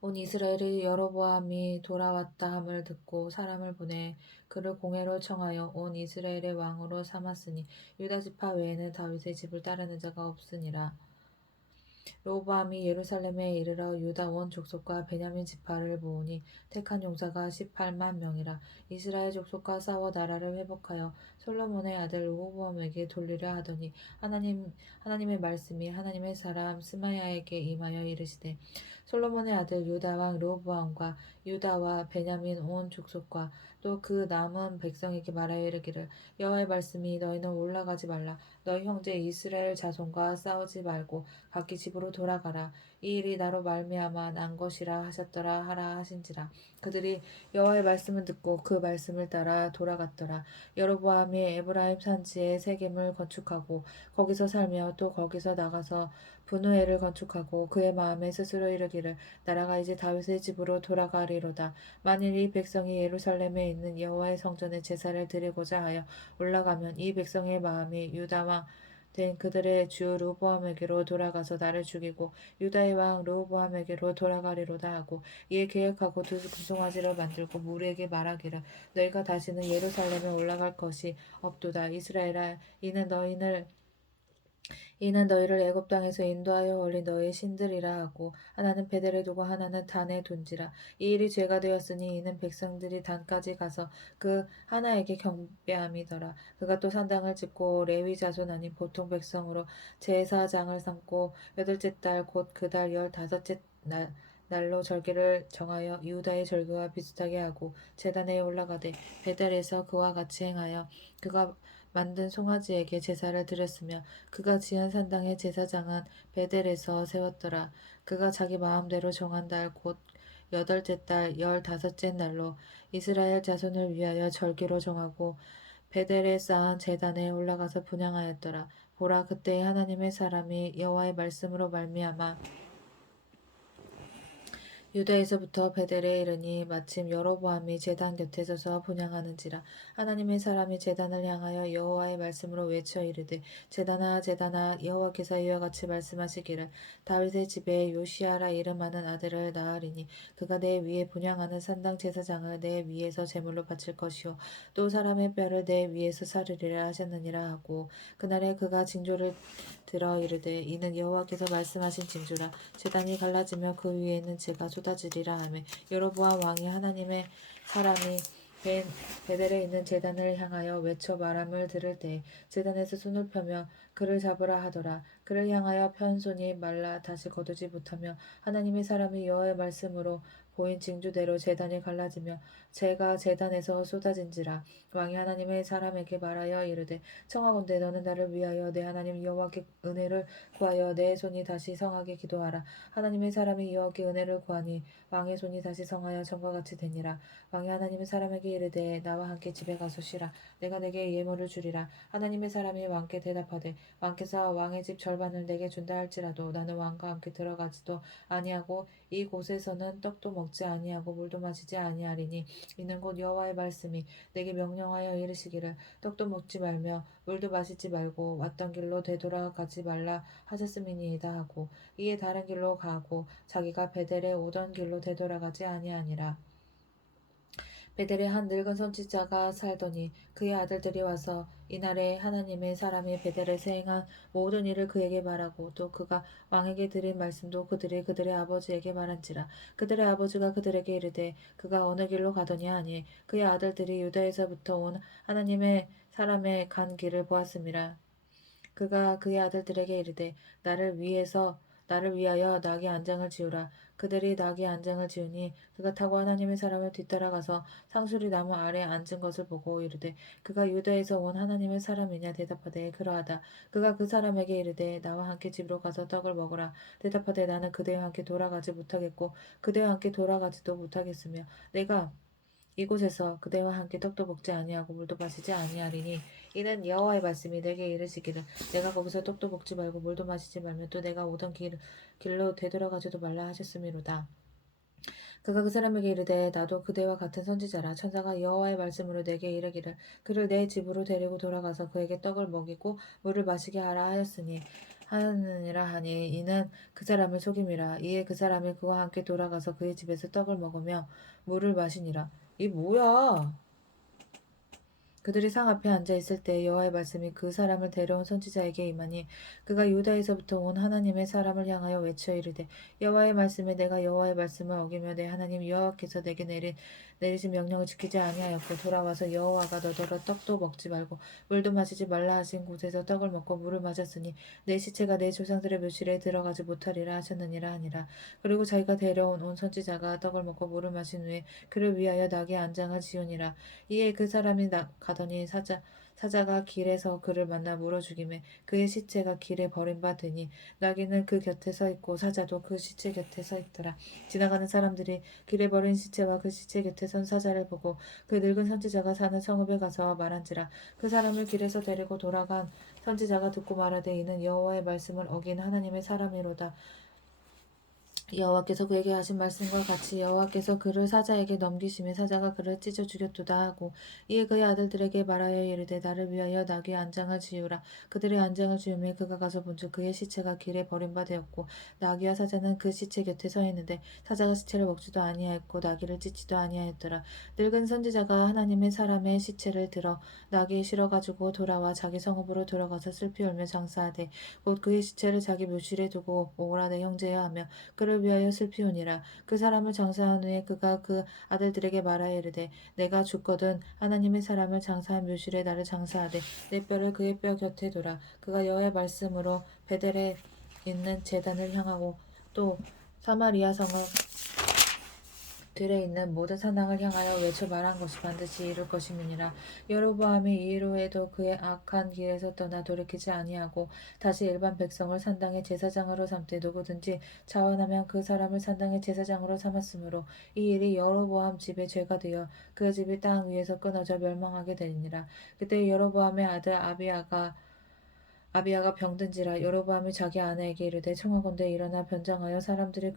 온 이스라엘이 여로보암이 돌아왔다 함을 듣고 사람을 보내 그를 공회로 청하여 온 이스라엘의 왕으로 삼았으니 유다 지파 외에는 다윗의 집을 따르는 자가 없으니라. 르호보암이 예루살렘에 이르러 유다 온 족속과 베냐민 지파를 모으니 택한 용사가 18만 명이라. 이스라엘 족속과 싸워 나라를 회복하여 솔로몬의 아들 르호보암에게 돌리려 하더니 하나님의 말씀이 하나님의 사람 스마야에게 임하여 이르시되 솔로몬의 아들 유다 왕 르호보암과 유다와 베냐민 온 족속과 또 그 남은 백성에게 말하여 이르기를 여호와의 말씀이 너희는 올라가지 말라. 너희 형제 이스라엘 자손과 싸우지 말고 각기 집으로 돌아가라. 이 일이 나로 말미암아 난 것이라 하셨더라 하라 하신지라. 그들이 여호와의 말씀을 듣고 그 말씀을 따라 돌아갔더라. 여로보암이 에브라임 산지에 세겜을 건축하고 거기서 살며 또 거기서 나가서 분우엘을 건축하고 그의 마음에 스스로 이르기를 나라가 이제 다윗의 집으로 돌아가리로다. 만일 이 백성이 예루살렘에 있는 여호와의 성전에 제사를 드리고자 하여 올라가면 이 백성의 마음이 유다 왕 된 그들의 주 르호보암에게로 돌아가서 나를 죽이고 유다의 왕 르호보암에게로 돌아가리로다 하고 이에 계획하고 두 금송아지를 만들고 무리에게 말하기를 너희가 다시는 예루살렘에 올라갈 것이 없도다. 이스라엘아 이는 너희를 애굽 땅에서 인도하여 올린 너희의 신들이라 하고 하나는 베델에 두고 하나는 단에 둔지라. 이 일이 죄가 되었으니 이는 백성들이 단까지 가서 그 하나에게 경배함이더라. 그가 또 산당을 짓고 레위 자손 아닌 보통 백성으로 제사장을 삼고 여덟째 달 곧 그 달 15째 날로 절기를 정하여 유다의 절기와 비슷하게 하고 제단에 올라가되 베델에서 그와 같이 행하여 그가 만든 송아지에게 제사를 드렸으며 그가 지은 산당의 제사장은 베델에서 세웠더라. 그가 자기 마음대로 정한 달 곧 8째 달 15째 날로 이스라엘 자손을 위하여 절기로 정하고 베델에 쌓은 제단에 올라가서 분향하였더라. 보라 그때 하나님의 사람이 여호와의 말씀으로 말미암아 유다에서부터 베델에 이르니 마침 여로보암이 제단 곁에 서서 분향하는지라. 하나님의 사람이 제단을 향하여 여호와의 말씀으로 외쳐 이르되 제단아 제단아 여호와께서 이와 같이 말씀하시기를 다윗의 집에 요시아라 이름하는 아들을 낳으리니 그가 내 위에 분향하는 산당 제사장을 내 위에서 제물로 바칠 것이요 또 사람의 뼈를 내 위에서 사르리라 하셨느니라 하고 그날에 그가 징조를 들어 이르되 이는 여호와께서 말씀하신 징조라. 제단이 갈라지며 그 위에는 재가 쏟아지리라 하며 여로보암 왕이 하나님의 사람이 베델에 있는 제단을 향하여 외쳐 말함을 들을 때 제단에서 손을 펴며 그를 잡으라 하더라. 그를 향하여 편 손이 말라 다시 거두지 못하며 하나님의 사람이 여호와의 말씀으로 보인 징조대로 제단이 갈라지며 재가 제단에서 쏟아진지라. 왕이 하나님의 사람에게 말하여 이르되 청하건대 너는 나를 위하여 내 하나님 여호와께 은혜를 구하여 내 손이 다시 성하게 기도하라. 하나님의 사람이 여호와께 은혜를 구하니 왕의 손이 다시 성하여 전과 같이 되니라. 왕이 하나님의 사람에게 이르되 나와 함께 집에 가서 쉬라. 내가 내게 예물을 주리라. 하나님의 사람이 왕께 대답하되 왕께서 왕의 집 절반을 내게 준다 할지라도 나는 왕과 함께 들어가지도 아니하고 이 곳에서는 떡도 먹지 아니하고 물도 마시지 아니하리니 이는 곧 여호와의 말씀이 내게 명령하여 이르시기를 떡도 먹지 말며 물도 마시지 말고 왔던 길로 되돌아가지 말라 하셨음이니이다 하고 이에 다른 길로 가고 자기가 베델에 오던 길로 되돌아가지 아니하니라. 베델에 한 늙은 선지자가 살더니 그의 아들들이 와서 이날에 하나님의 사람이 베델에서 행한 모든 일을 그에게 말하고 또 그가 왕에게 드린 말씀도 그들의 아버지에게 말한지라. 그들의 아버지가 그들에게 이르되 그가 어느 길로 가더냐 하니 그의 아들들이 유다에서부터 온 하나님의 사람의 간 길을 보았음이라. 그가 그의 아들들에게 이르되 나를 위하여 나귀 안장을 지으라. 그들이 나귀 안장을 지으니 그가 타고 하나님의 사람을 뒤따라가서 상수리 나무 아래 앉은 것을 보고 이르되 그가 유다에서 온 하나님의 사람이냐 대답하되 그러하다. 그가 그 사람에게 이르되 나와 함께 집으로 가서 떡을 먹으라. 대답하되 나는 그대와 함께 돌아가지 못하겠고 그대와 함께 돌아가지도 못하겠으며 내가 이곳에서 그대와 함께 떡도 먹지 아니하고 물도 마시지 아니하리니 이는 여호와의 말씀이 내게 이르시기를 내가 거기서 떡도 먹지 말고 물도 마시지 말며 또 내가 오던 길로 되돌아가지도 말라 하셨음이로다. 그가 그 사람에게 이르되 나도 그대와 같은 선지자라. 천사가 여호와의 말씀으로 내게 이르기를 그를 내 집으로 데리고 돌아가서 그에게 떡을 먹이고 물을 마시게 하라 하느니라 하니 이는 그 사람을 속임이라. 이에 그 사람이 그와 함께 돌아가서 그의 집에서 떡을 먹으며 물을 마시니라. 이 뭐야? 그들이 상 앞에 앉아 있을 때 여호와의 말씀이 그 사람을 데려온 선지자에게 임하니 그가 유다에서부터 온 하나님의 사람을 향하여 외쳐 이르되 여호와의 말씀에 내가 여호와의 말씀을 어기며 내 하나님 여호와께서 내게 내리신 명령을 지키지 아니하였고 돌아와서 여호와가 너더러 떡도 먹지 말고 물도 마시지 말라 하신 곳에서 떡을 먹고 물을 마셨으니 내 시체가 내 조상들의 묘실에 들어가지 못하리라 하셨느니라 하니라. 그리고 자기가 데려온 선지자가 떡을 먹고 물을 마신 후에 그를 위하여 나귀 안장을 지으니라. 이에 그 사람이 가더니 사자가 길에서 그를 만나 물어 죽이매 그의 시체가 길에 버린 바 되니 나귀는 그 곁에 서 있고 사자도 그 시체 곁에 서 있더라. 지나가는 사람들이 길에 버린 시체와 그 시체 곁에 선 사자를 보고 그 늙은 선지자가 사는 성읍에 가서 말한지라. 그 사람을 길에서 데리고 돌아간 선지자가 듣고 말하되 이는 여호와의 말씀을 어긴 하나님의 사람이로다. 여호와께서 그에게 하신 말씀과 같이 여호와께서 그를 사자에게 넘기심에 사자가 그를 찢어 죽였도다 하고 이에 그의 아들들에게 말하여 이르되 나를 위하여 나귀 안장을 지으라. 그들의 안장을 지으매 그가 가서 본즉 그의 시체가 길에 버린 바 되었고 나귀와 사자는 그 시체 곁에 서 있는데 사자가 시체를 먹지도 아니하였고 나귀를 찢지도 아니하였더라. 늙은 선지자가 하나님의 사람의 시체를 들어 나귀에 실어 가지고 돌아와 자기 성읍으로 들어가서 슬피 울며 장사하되 곧 그의 시체를 자기 묘실에 두고 오라 내 형제여 하며 그를 위하여 슬피우니라. 그 사람을 장사한 후에 그가 그 아들들에게 말하여 이르되 내가 죽거든 하나님의 사람을 장사한 묘실에 나를 장사하되 내 뼈를 그의 뼈 곁에 두라. 그가 여호와의 말씀으로 베델에 있는 제단을 향하고 또 사마리아 성을 들에 있는 모든 산당을 향하여 외쳐 말한 것이 반드시 이룰 것임이니라. 여로보암이 이로 해도 그의 악한 길에서 떠나 돌이키지 아니하고 다시 일반 백성을 산당의 제사장으로 삼되 누구든지 자원하면 그 사람을 산당의 제사장으로 삼았으므로 이 일이 여로보암 집의 죄가 되어 그 집이 땅 위에서 끊어져 멸망하게 되니라. 그때 여로보암의 아들 아비야가 병든지라 여로보암이 자기 아내에게 이르되 청하건대 일어나 변장하여 사람들이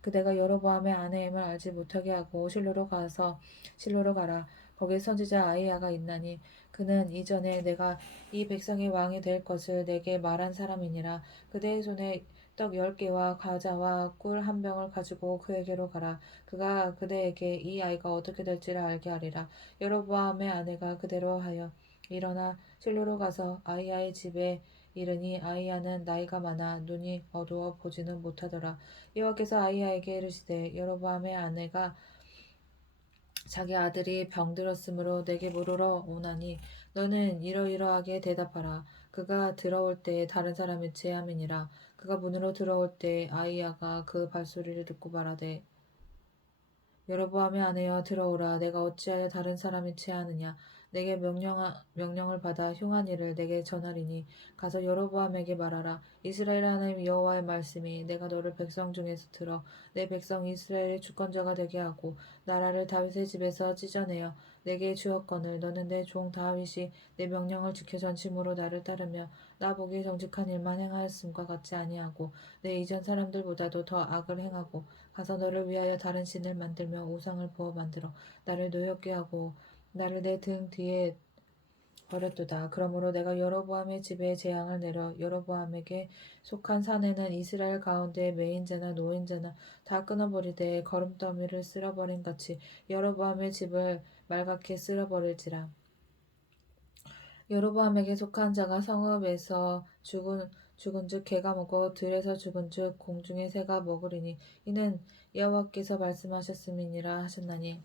그대가 여로보암의 아내임을 알지 못하게 하고 실로로 가라. 거기에 선지자 아이야가 있나니 그는 이전에 내가 이 백성의 왕이 될 것을 내게 말한 사람이니라. 그대의 손에 떡 10개와 과자와 꿀 한 병을 가지고 그에게로 가라. 그가 그대에게 이 아이가 어떻게 될지를 알게 하리라. 여로보암의 아내가 그대로 하여 일어나 실로로 가서 아이야의 집에 이르니 아이야는 나이가 많아 눈이 어두워 보지는 못하더라. 여호와께서 아이야에게 이르시되 여로보암의 아내가 자기 아들이 병들었으므로 내게 물으러 오나니 너는 이러이러하게 대답하라. 그가 들어올 때에 다른 사람이 체함이니라. 그가 문으로 들어올 때에 아이야가 그 발소리를 듣고 말하되 여로보암의 아내여 들어오라. 내가 어찌하여 다른 사람이 취하느냐. 내게 명령을 받아 흉한 일을 내게 전하리니 가서 여로보암에게 말하라. 이스라엘 하나님 여호와의 말씀이 내가 너를 백성 중에서 들어 내 백성 이스라엘의 주권자가 되게 하고 나라를 다윗의 집에서 찢어내어 내게 주었거늘 너는 내 종 다윗이 내 명령을 지켜 전심으로 나를 따르며 나 보기 정직한 일만 행하였음과 같지 아니하고 내 이전 사람들보다도 더 악을 행하고 가서 너를 위하여 다른 신을 만들며 우상을 부어 만들어 나를 노엽게 하고 나를 내 등 뒤에 버렸도다. 그러므로 내가 여로보암의 집에 재앙을 내려 여로보암에게 속한 산에는 이스라엘 가운데 매인자나 노인자나 다 끊어버리되 거름더미를 쓸어버린 같이 여로보암의 집을 말갛게 쓸어버릴지라. 여로보암에게 속한 자가 성읍에서 죽은즉 개가 먹고 들에서 죽은즉 공중의 새가 먹으리니 이는 여호와께서 말씀하셨음이니라 하셨나니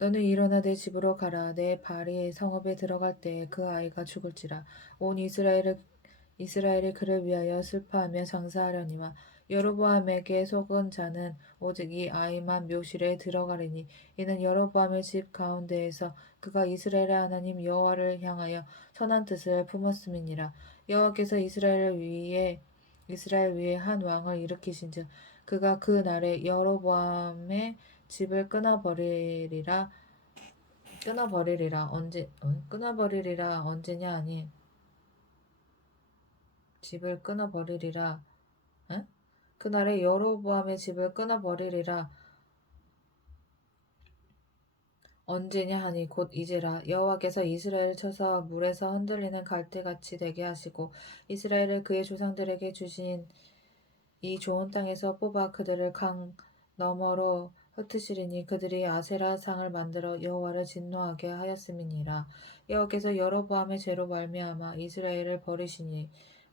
너는 일어나 내 집으로 가라. 내 발이 성읍에 들어갈 때에 그 아이가 죽을지라. 온 이스라엘이 그를 위하여 슬퍼하며 장사하려니와 여로보암에게 속은 자는 오직 이 아이만 묘실에 들어가리니 이는 여로보암의 집 가운데에서 그가 이스라엘의 하나님 여호와를 향하여 선한 뜻을 품었음이니라. 여호와께서 이스라엘 위에 한 왕을 일으키신즉 그가 그 날에 여로보암의 집을 끊어버리리라 언제냐 아니 집을 끊어버리리라 응? 그날에 여로보암의 집을 끊어버리리라 언제냐 하니 곧 이제라. 여호와께서 이스라엘을 쳐서 물에서 흔들리는 갈대같이 되게 하시고 이스라엘을 그의 조상들에게 주신 이 좋은 땅에서 뽑아 그들을 강 너머로 흩으시리니 그들이 아세라 상을 만들어 여호와를 진노하게 하였음이니라. 여호와께서 여로보암의 죄로 말미암아 이스라엘을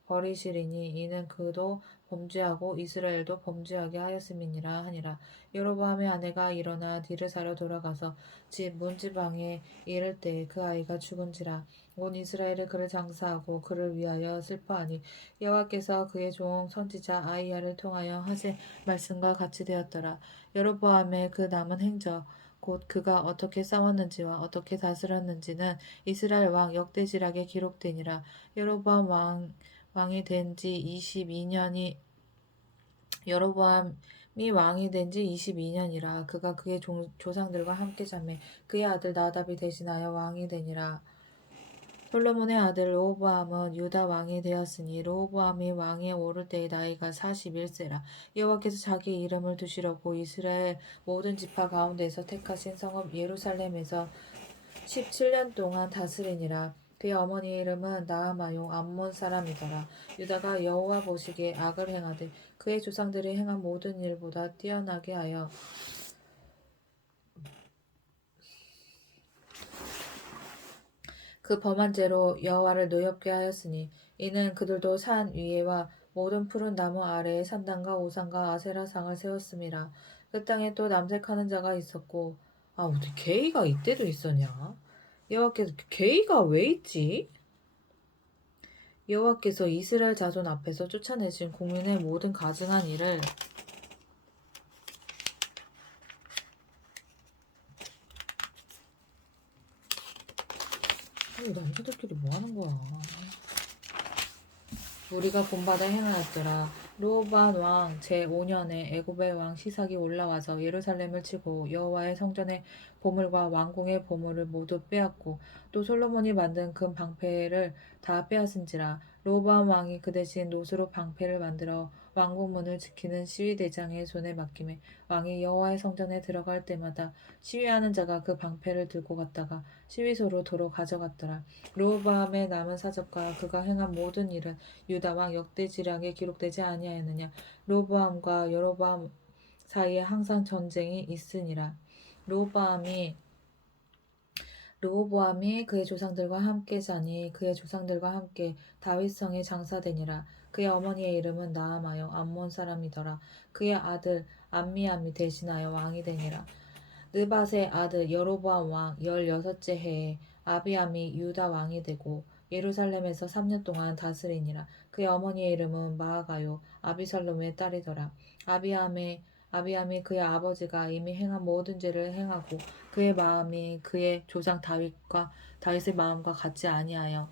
버리시리니 이는 그도 범죄하고 이스라엘도 범죄하게 하였음이니라 하니라. 여로보암의 아내가 일어나 뒤를 사려 돌아가서 집 문지방에 이를 때에 그 아이가 죽은지라. 온 이스라엘이 그를 장사하고 그를 위하여 슬퍼하니 여호와께서 그의 종 선지자 아이야를 통하여 하신 말씀과 같이 되었더라. 여로보암의 그 남은 행적 곧 그가 어떻게 싸웠는지와 어떻게 다스렸는지는 이스라엘 왕 역대지락에 기록되니라. 여로보암 왕이 된 지 22년이 여로보암이 왕이 된 지 22년이라. 그가 그의 조상들과 함께 잠에 그의 아들 나답이 대신하여 왕이 되니라. 솔로몬의 아들 르호보암은 유다 왕이 되었으니 르호보암이 왕에 오를 때의 나이가 41세라. 여호와께서 자기 이름을 두시려고 이스라엘 모든 지파 가운데서 택하신 성읍 예루살렘에서 17년 동안 다스리니라. 그의 어머니의 이름은 나아마용 암몬 사람이더라. 유다가 여호와 보시기에 악을 행하되 그의 조상들이 행한 모든 일보다 뛰어나게 하여 그 범한 죄로 여호와를 노엽게 하였으니 이는 그들도 산 위에와 모든 푸른 나무 아래에 산당과 오산과 아세라상을 세웠음이라. 그 땅에 또 남색하는 자가 있었고 어디 게이가 이때도 있었냐? 여호와께서 게이가 왜 있지? 여호와께서 이스라엘 자손 앞에서 쫓아내신 국민의 모든 가증한 일을 이 남자들끼리 뭐 하는 거야? 우리가 본받아 행하였더라. 르호보암 왕 제5년에 애굽의 왕 시삭이 올라와서 예루살렘을 치고 여호와의 성전의 보물과 왕궁의 보물을 모두 빼앗고 또 솔로몬이 만든 금 방패를 다 빼앗은지라. 르호보암 왕이 그 대신 노스로 방패를 만들어 왕궁 문을 지키는 시위대장의 손에 맡기매 왕이 여호와의 성전에 들어갈 때마다 시위하는 자가 그 방패를 들고 갔다가 시위소로 도로 가져갔더라. 르호보암의 남은 사적과 그가 행한 모든 일은 유다 왕 역대지략에 기록되지 아니하였느냐. 르호보암과 여로보암 사이에 항상 전쟁이 있으니라. 르호보암이 그의 조상들과 함께 자니 그의 조상들과 함께 다윗성에 장사되니라. 그의 어머니의 이름은 나아마요 암몬 사람이더라. 그의 아들 암미암이 대신하여 왕이 되니라. 느밧의 아들 여로보암 왕 16째 해에 아비암이 유다 왕이 되고 예루살렘에서 3년 동안 다스리니라. 그의 어머니의 이름은 마아가요 아비살롬의 딸이더라. 아비암이 그의 아버지가 이미 행한 모든 죄를 행하고 그의 마음이 그의 조상 다윗의 마음과 같지 아니하여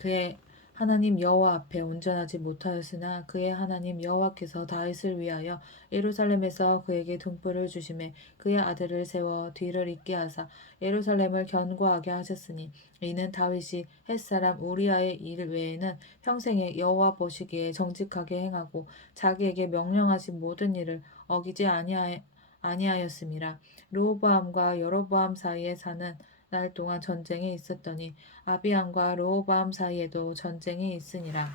그의 하나님 여호와 앞에 온전하지 못하였으나 그의 하나님 여호와께서 다윗을 위하여 예루살렘에서 그에게 등불을 주심에 그의 아들을 세워 뒤를 잇게 하사 예루살렘을 견고하게 하셨으니 이는 다윗이 햇사람 우리아의 일 외에는 평생에 여호와 보시기에 정직하게 행하고 자기에게 명령하신 모든 일을 어기지 아니하였음이라. 르호보암과 여로보암 사이에 사는 날 동안 전쟁이 있었더니 아비암과 르호보암 사이에도 전쟁이 있으니라.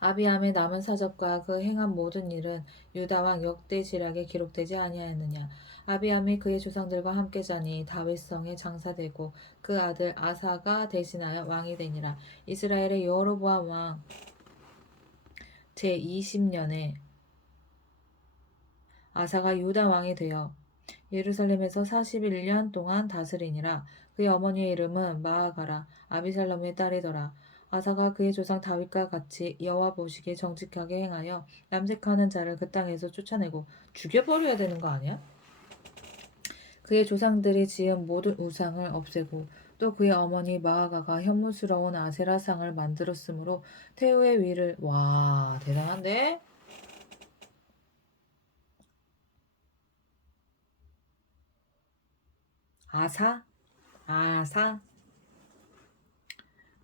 아비암의 남은 사적과 그 행한 모든 일은 유다 왕 역대지략에 기록되지 아니하였느냐. 아비암이 그의 조상들과 함께 자니 다윗성에 장사되고 그 아들 아사가 대신하여 왕이 되니라. 이스라엘의 여로보암 왕 제20년에 아사가 유다 왕이 되어 예루살렘에서 41년 동안 다스리니라. 그의 어머니의 이름은 마아가라 아비살롬의 딸이더라. 아사가 그의 조상 다윗과 같이 여호와 보시기에 정직하게 행하여 남색하는 자를 그 땅에서 쫓아내고 죽여버려야 되는 거 아니야? 그의 조상들이 지은 모든 우상을 없애고 또 그의 어머니 마아가가 혐오스러운 아세라상을 만들었으므로 태후의 위를 와 대단한데? 아사?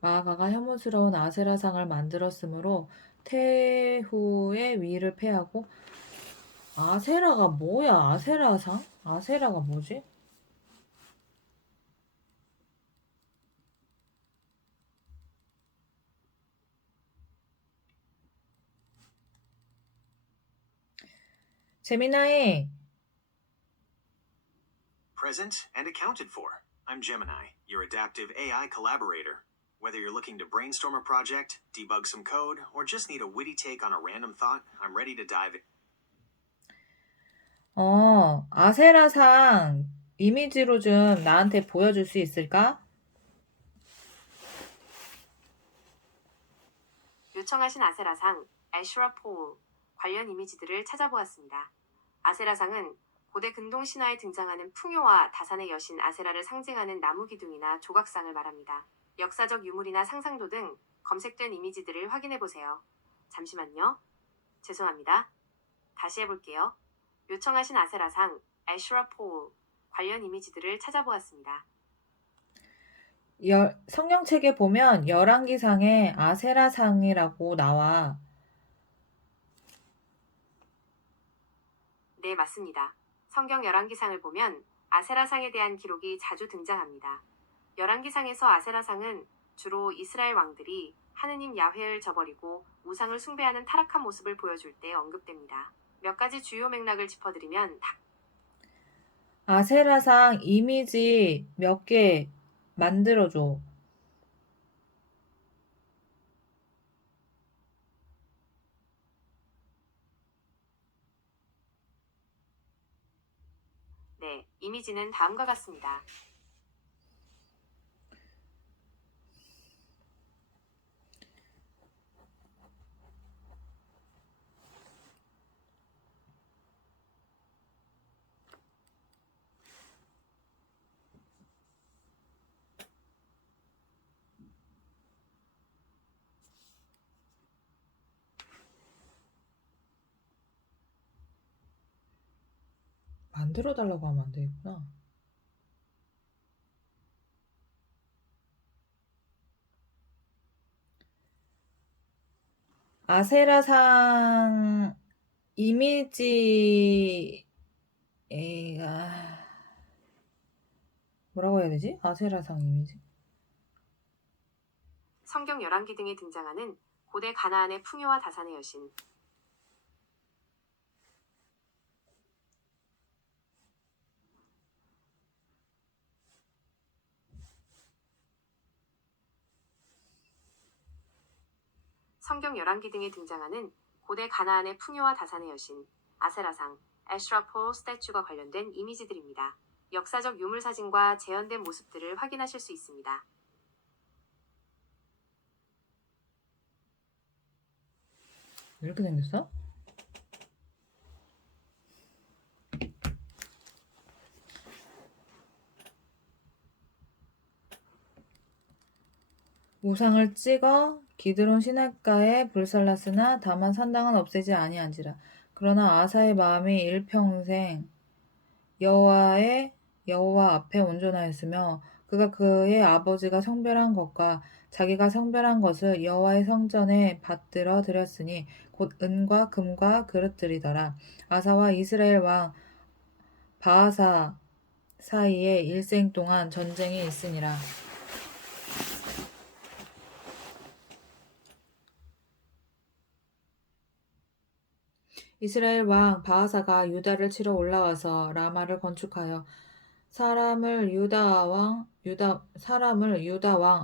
마아가가 혐오스러운 아세라상을 만들었으므로 태후의 위를 패하고. 아세라가 뭐야? 아세라상? 아세라가 뭐지? 재미나해. Present and accounted for. I'm Gemini, your adaptive AI collaborator. Whether you're looking to brainstorm a project, debug some code, or just need a witty take on a random thought, I'm ready to dive in. 아세라상 이미지로 좀 나한테 보여줄 수 있을까? 요청하신 아세라상, 애슈라 폴 관련 이미지들을 찾아보았습니다. 아세라상은 고대 근동 신화에 등장하는 풍요와 다산의 여신 아세라를 상징하는 나무 기둥이나 조각상을 말합니다. 역사적 유물이나 상상도 등 검색된 이미지들을 확인해보세요. 잠시만요. 죄송합니다. 다시 해볼게요. 요청하신 아세라상, 애슈라 폴 관련 이미지들을 찾아보았습니다. 성경책에 보면 열왕기상에 아세라상이라고 나와. 네, 맞습니다. 성경 열왕기상을 보면 아세라상에 대한 기록이 자주 등장합니다. 열왕기상에서 아세라상은 주로 이스라엘 왕들이 하느님 야훼를 저버리고 우상을 숭배하는 타락한 모습을 보여줄 때 언급됩니다. 몇 가지 주요 맥락을 짚어드리면 아세라상 이미지 몇 개 만들어줘. 네, 이미지는 다음과 같습니다. 만들어 달라고 하면 안 되겠구나. 아세라상 이미지 뭐라고 해야 되지? 아세라상 이미지. 성경 열왕기 등에 등장하는 고대 가나안의 풍요와 다산의 여신. 성경 열왕기 등에 등장하는 고대 가나안의 풍요와 다산의 여신, 아세라상, 애슈라폴 스태츄가 관련된 이미지들입니다. 역사적 유물 사진과 재현된 모습들을 확인하실 수 있습니다. 이렇게 생겼어? 우상을 찍어 기드론 시냇가에 불살랐으나 다만 산당은 없애지 아니한지라. 그러나 아사의 마음이 일평생 여호와 앞에 온전하였으며 그가 그의 아버지가 성별한 것과 자기가 성별한 것을 여호와의 성전에 받들어 드렸으니 곧 은과 금과 그릇들이더라. 아사와 이스라엘 왕 바아사 사이에 일생 동안 전쟁이 있으니라. 이스라엘 왕 바아사가 유다를 치러 올라와서 라마를 건축하여 사람을 유다 왕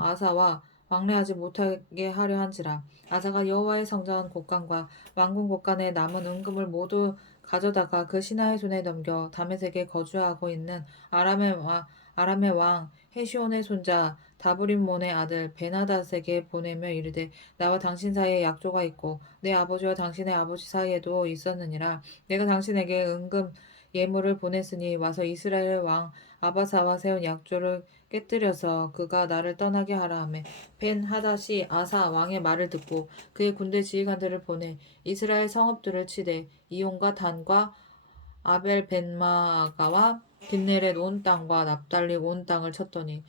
아사와 왕래하지 못하게 하려 한지라. 아사가 여호와의 성전 곳간과 왕궁 곳간에 남은 은금을 모두 가져다가 그 신하의 손에 넘겨 다메섹에 거주하고 있는 아람의 왕 헤시온의 손자 다브림몬의 아들 베나닷에게 보내며 이르되 나와 당신 사이에 약조가 있고 내 아버지와 당신의 아버지 사이에도 있었느니라. 내가 당신에게 은금 예물을 보냈으니 와서 이스라엘 왕 아바사와 세운 약조를 깨뜨려서 그가 나를 떠나게 하라 하매 벤 하닷이 아사 왕의 말을 듣고 그의 군대 지휘관들을 보내 이스라엘 성읍들을 치되 이온과 단과 아벨 벤마가와 깃네렛 온 땅과 납달리 온 땅을 쳤더니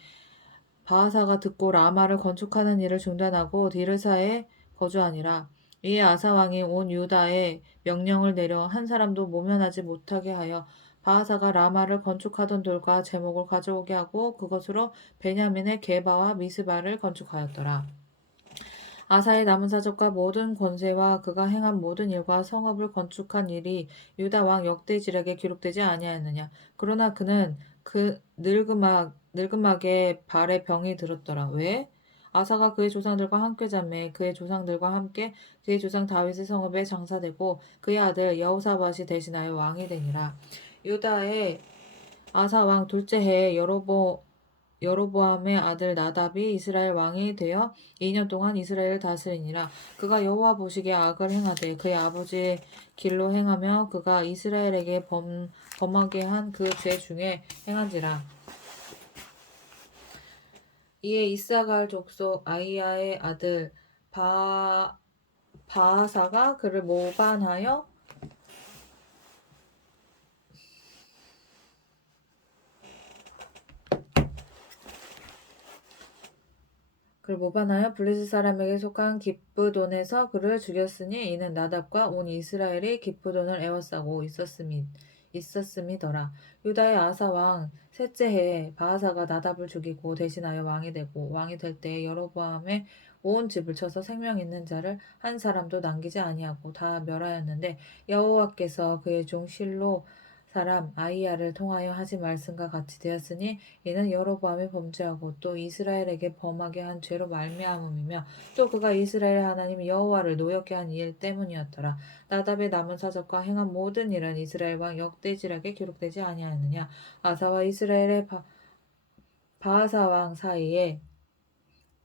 바하사가 듣고 라마를 건축하는 일을 중단하고 디르사에 거주하니라. 이에 아사 왕이 온 유다에 명령을 내려 한 사람도 모면하지 못하게 하여 바하사가 라마를 건축하던 돌과 제목을 가져오게 하고 그것으로 베냐민의 게바와 미스바를 건축하였더라. 아사의 남은 사적과 모든 권세와 그가 행한 모든 일과 성읍을 건축한 일이 유다 왕 역대지략에 기록되지 아니하였느냐. 그러나 그는 그 늙음하게 발에 병이 들었더라. 왜? 아사가 그의 조상들과 함께 잠에 그의 조상들과 함께 그의 조상 다윗의 성읍에 장사되고 그의 아들 여호사밧이 대신하여 왕이 되니라. 유다의 아사 왕 둘째 해에 여로보암의 아들 나답이 이스라엘 왕이 되어 2년 동안 이스라엘을 다스리니라. 그가 여호와 보시기에 악을 행하되 그의 아버지의 길로 행하며 그가 이스라엘에게 범하게 한 그 죄 중에 행한지라. 이에 이사갈 족속 아이야의 아들 바하사가 그를 모반하여 블레셋 사람에게 속한 기브돈에서 그를 죽였으니 이는 나답과 온 이스라엘이 기브돈을 에워싸고 있었음이더라. 유다의 아사 왕 셋째 해에 바하사가 나답을 죽이고 대신하여 왕이 되고 왕이 될 때에 여로보암의 온 집을 쳐서 생명 있는 자를 한 사람도 남기지 아니하고 다 멸하였는데 여호와께서 그의 종 실로 사람 아이야를 통하여 하신 말씀과 같이 되었으니 이는 여로보암이 범죄하고 또 이스라엘에게 범하게 한 죄로 말미암음이며 또 그가 이스라엘 하나님 여호와를 노엽게 한 일 때문이었더라. 나답의 남은 사적과 행한 모든 일은 이스라엘 왕 역대지략에 기록되지 아니하였느냐. 아사와 이스라엘의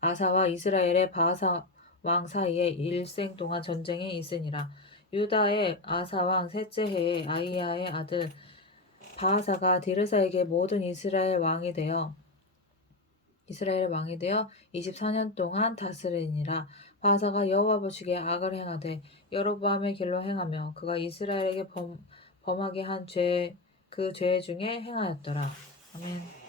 아사와 이스라엘의 바하사 왕 사이에 일생 동안 전쟁이 있으니라. 유다의 아사 왕 셋째 해에 아이야의 아들 바하사가 디르사에게 모든 이스라엘 왕이 되어 24년 동안 다스리니라. 바하사가 여호와 보시기에 악을 행하되 여로보암의 길로 행하며 그가 이스라엘에게 범하게 한 죄 그 죄 중에 행하였더라. 아멘.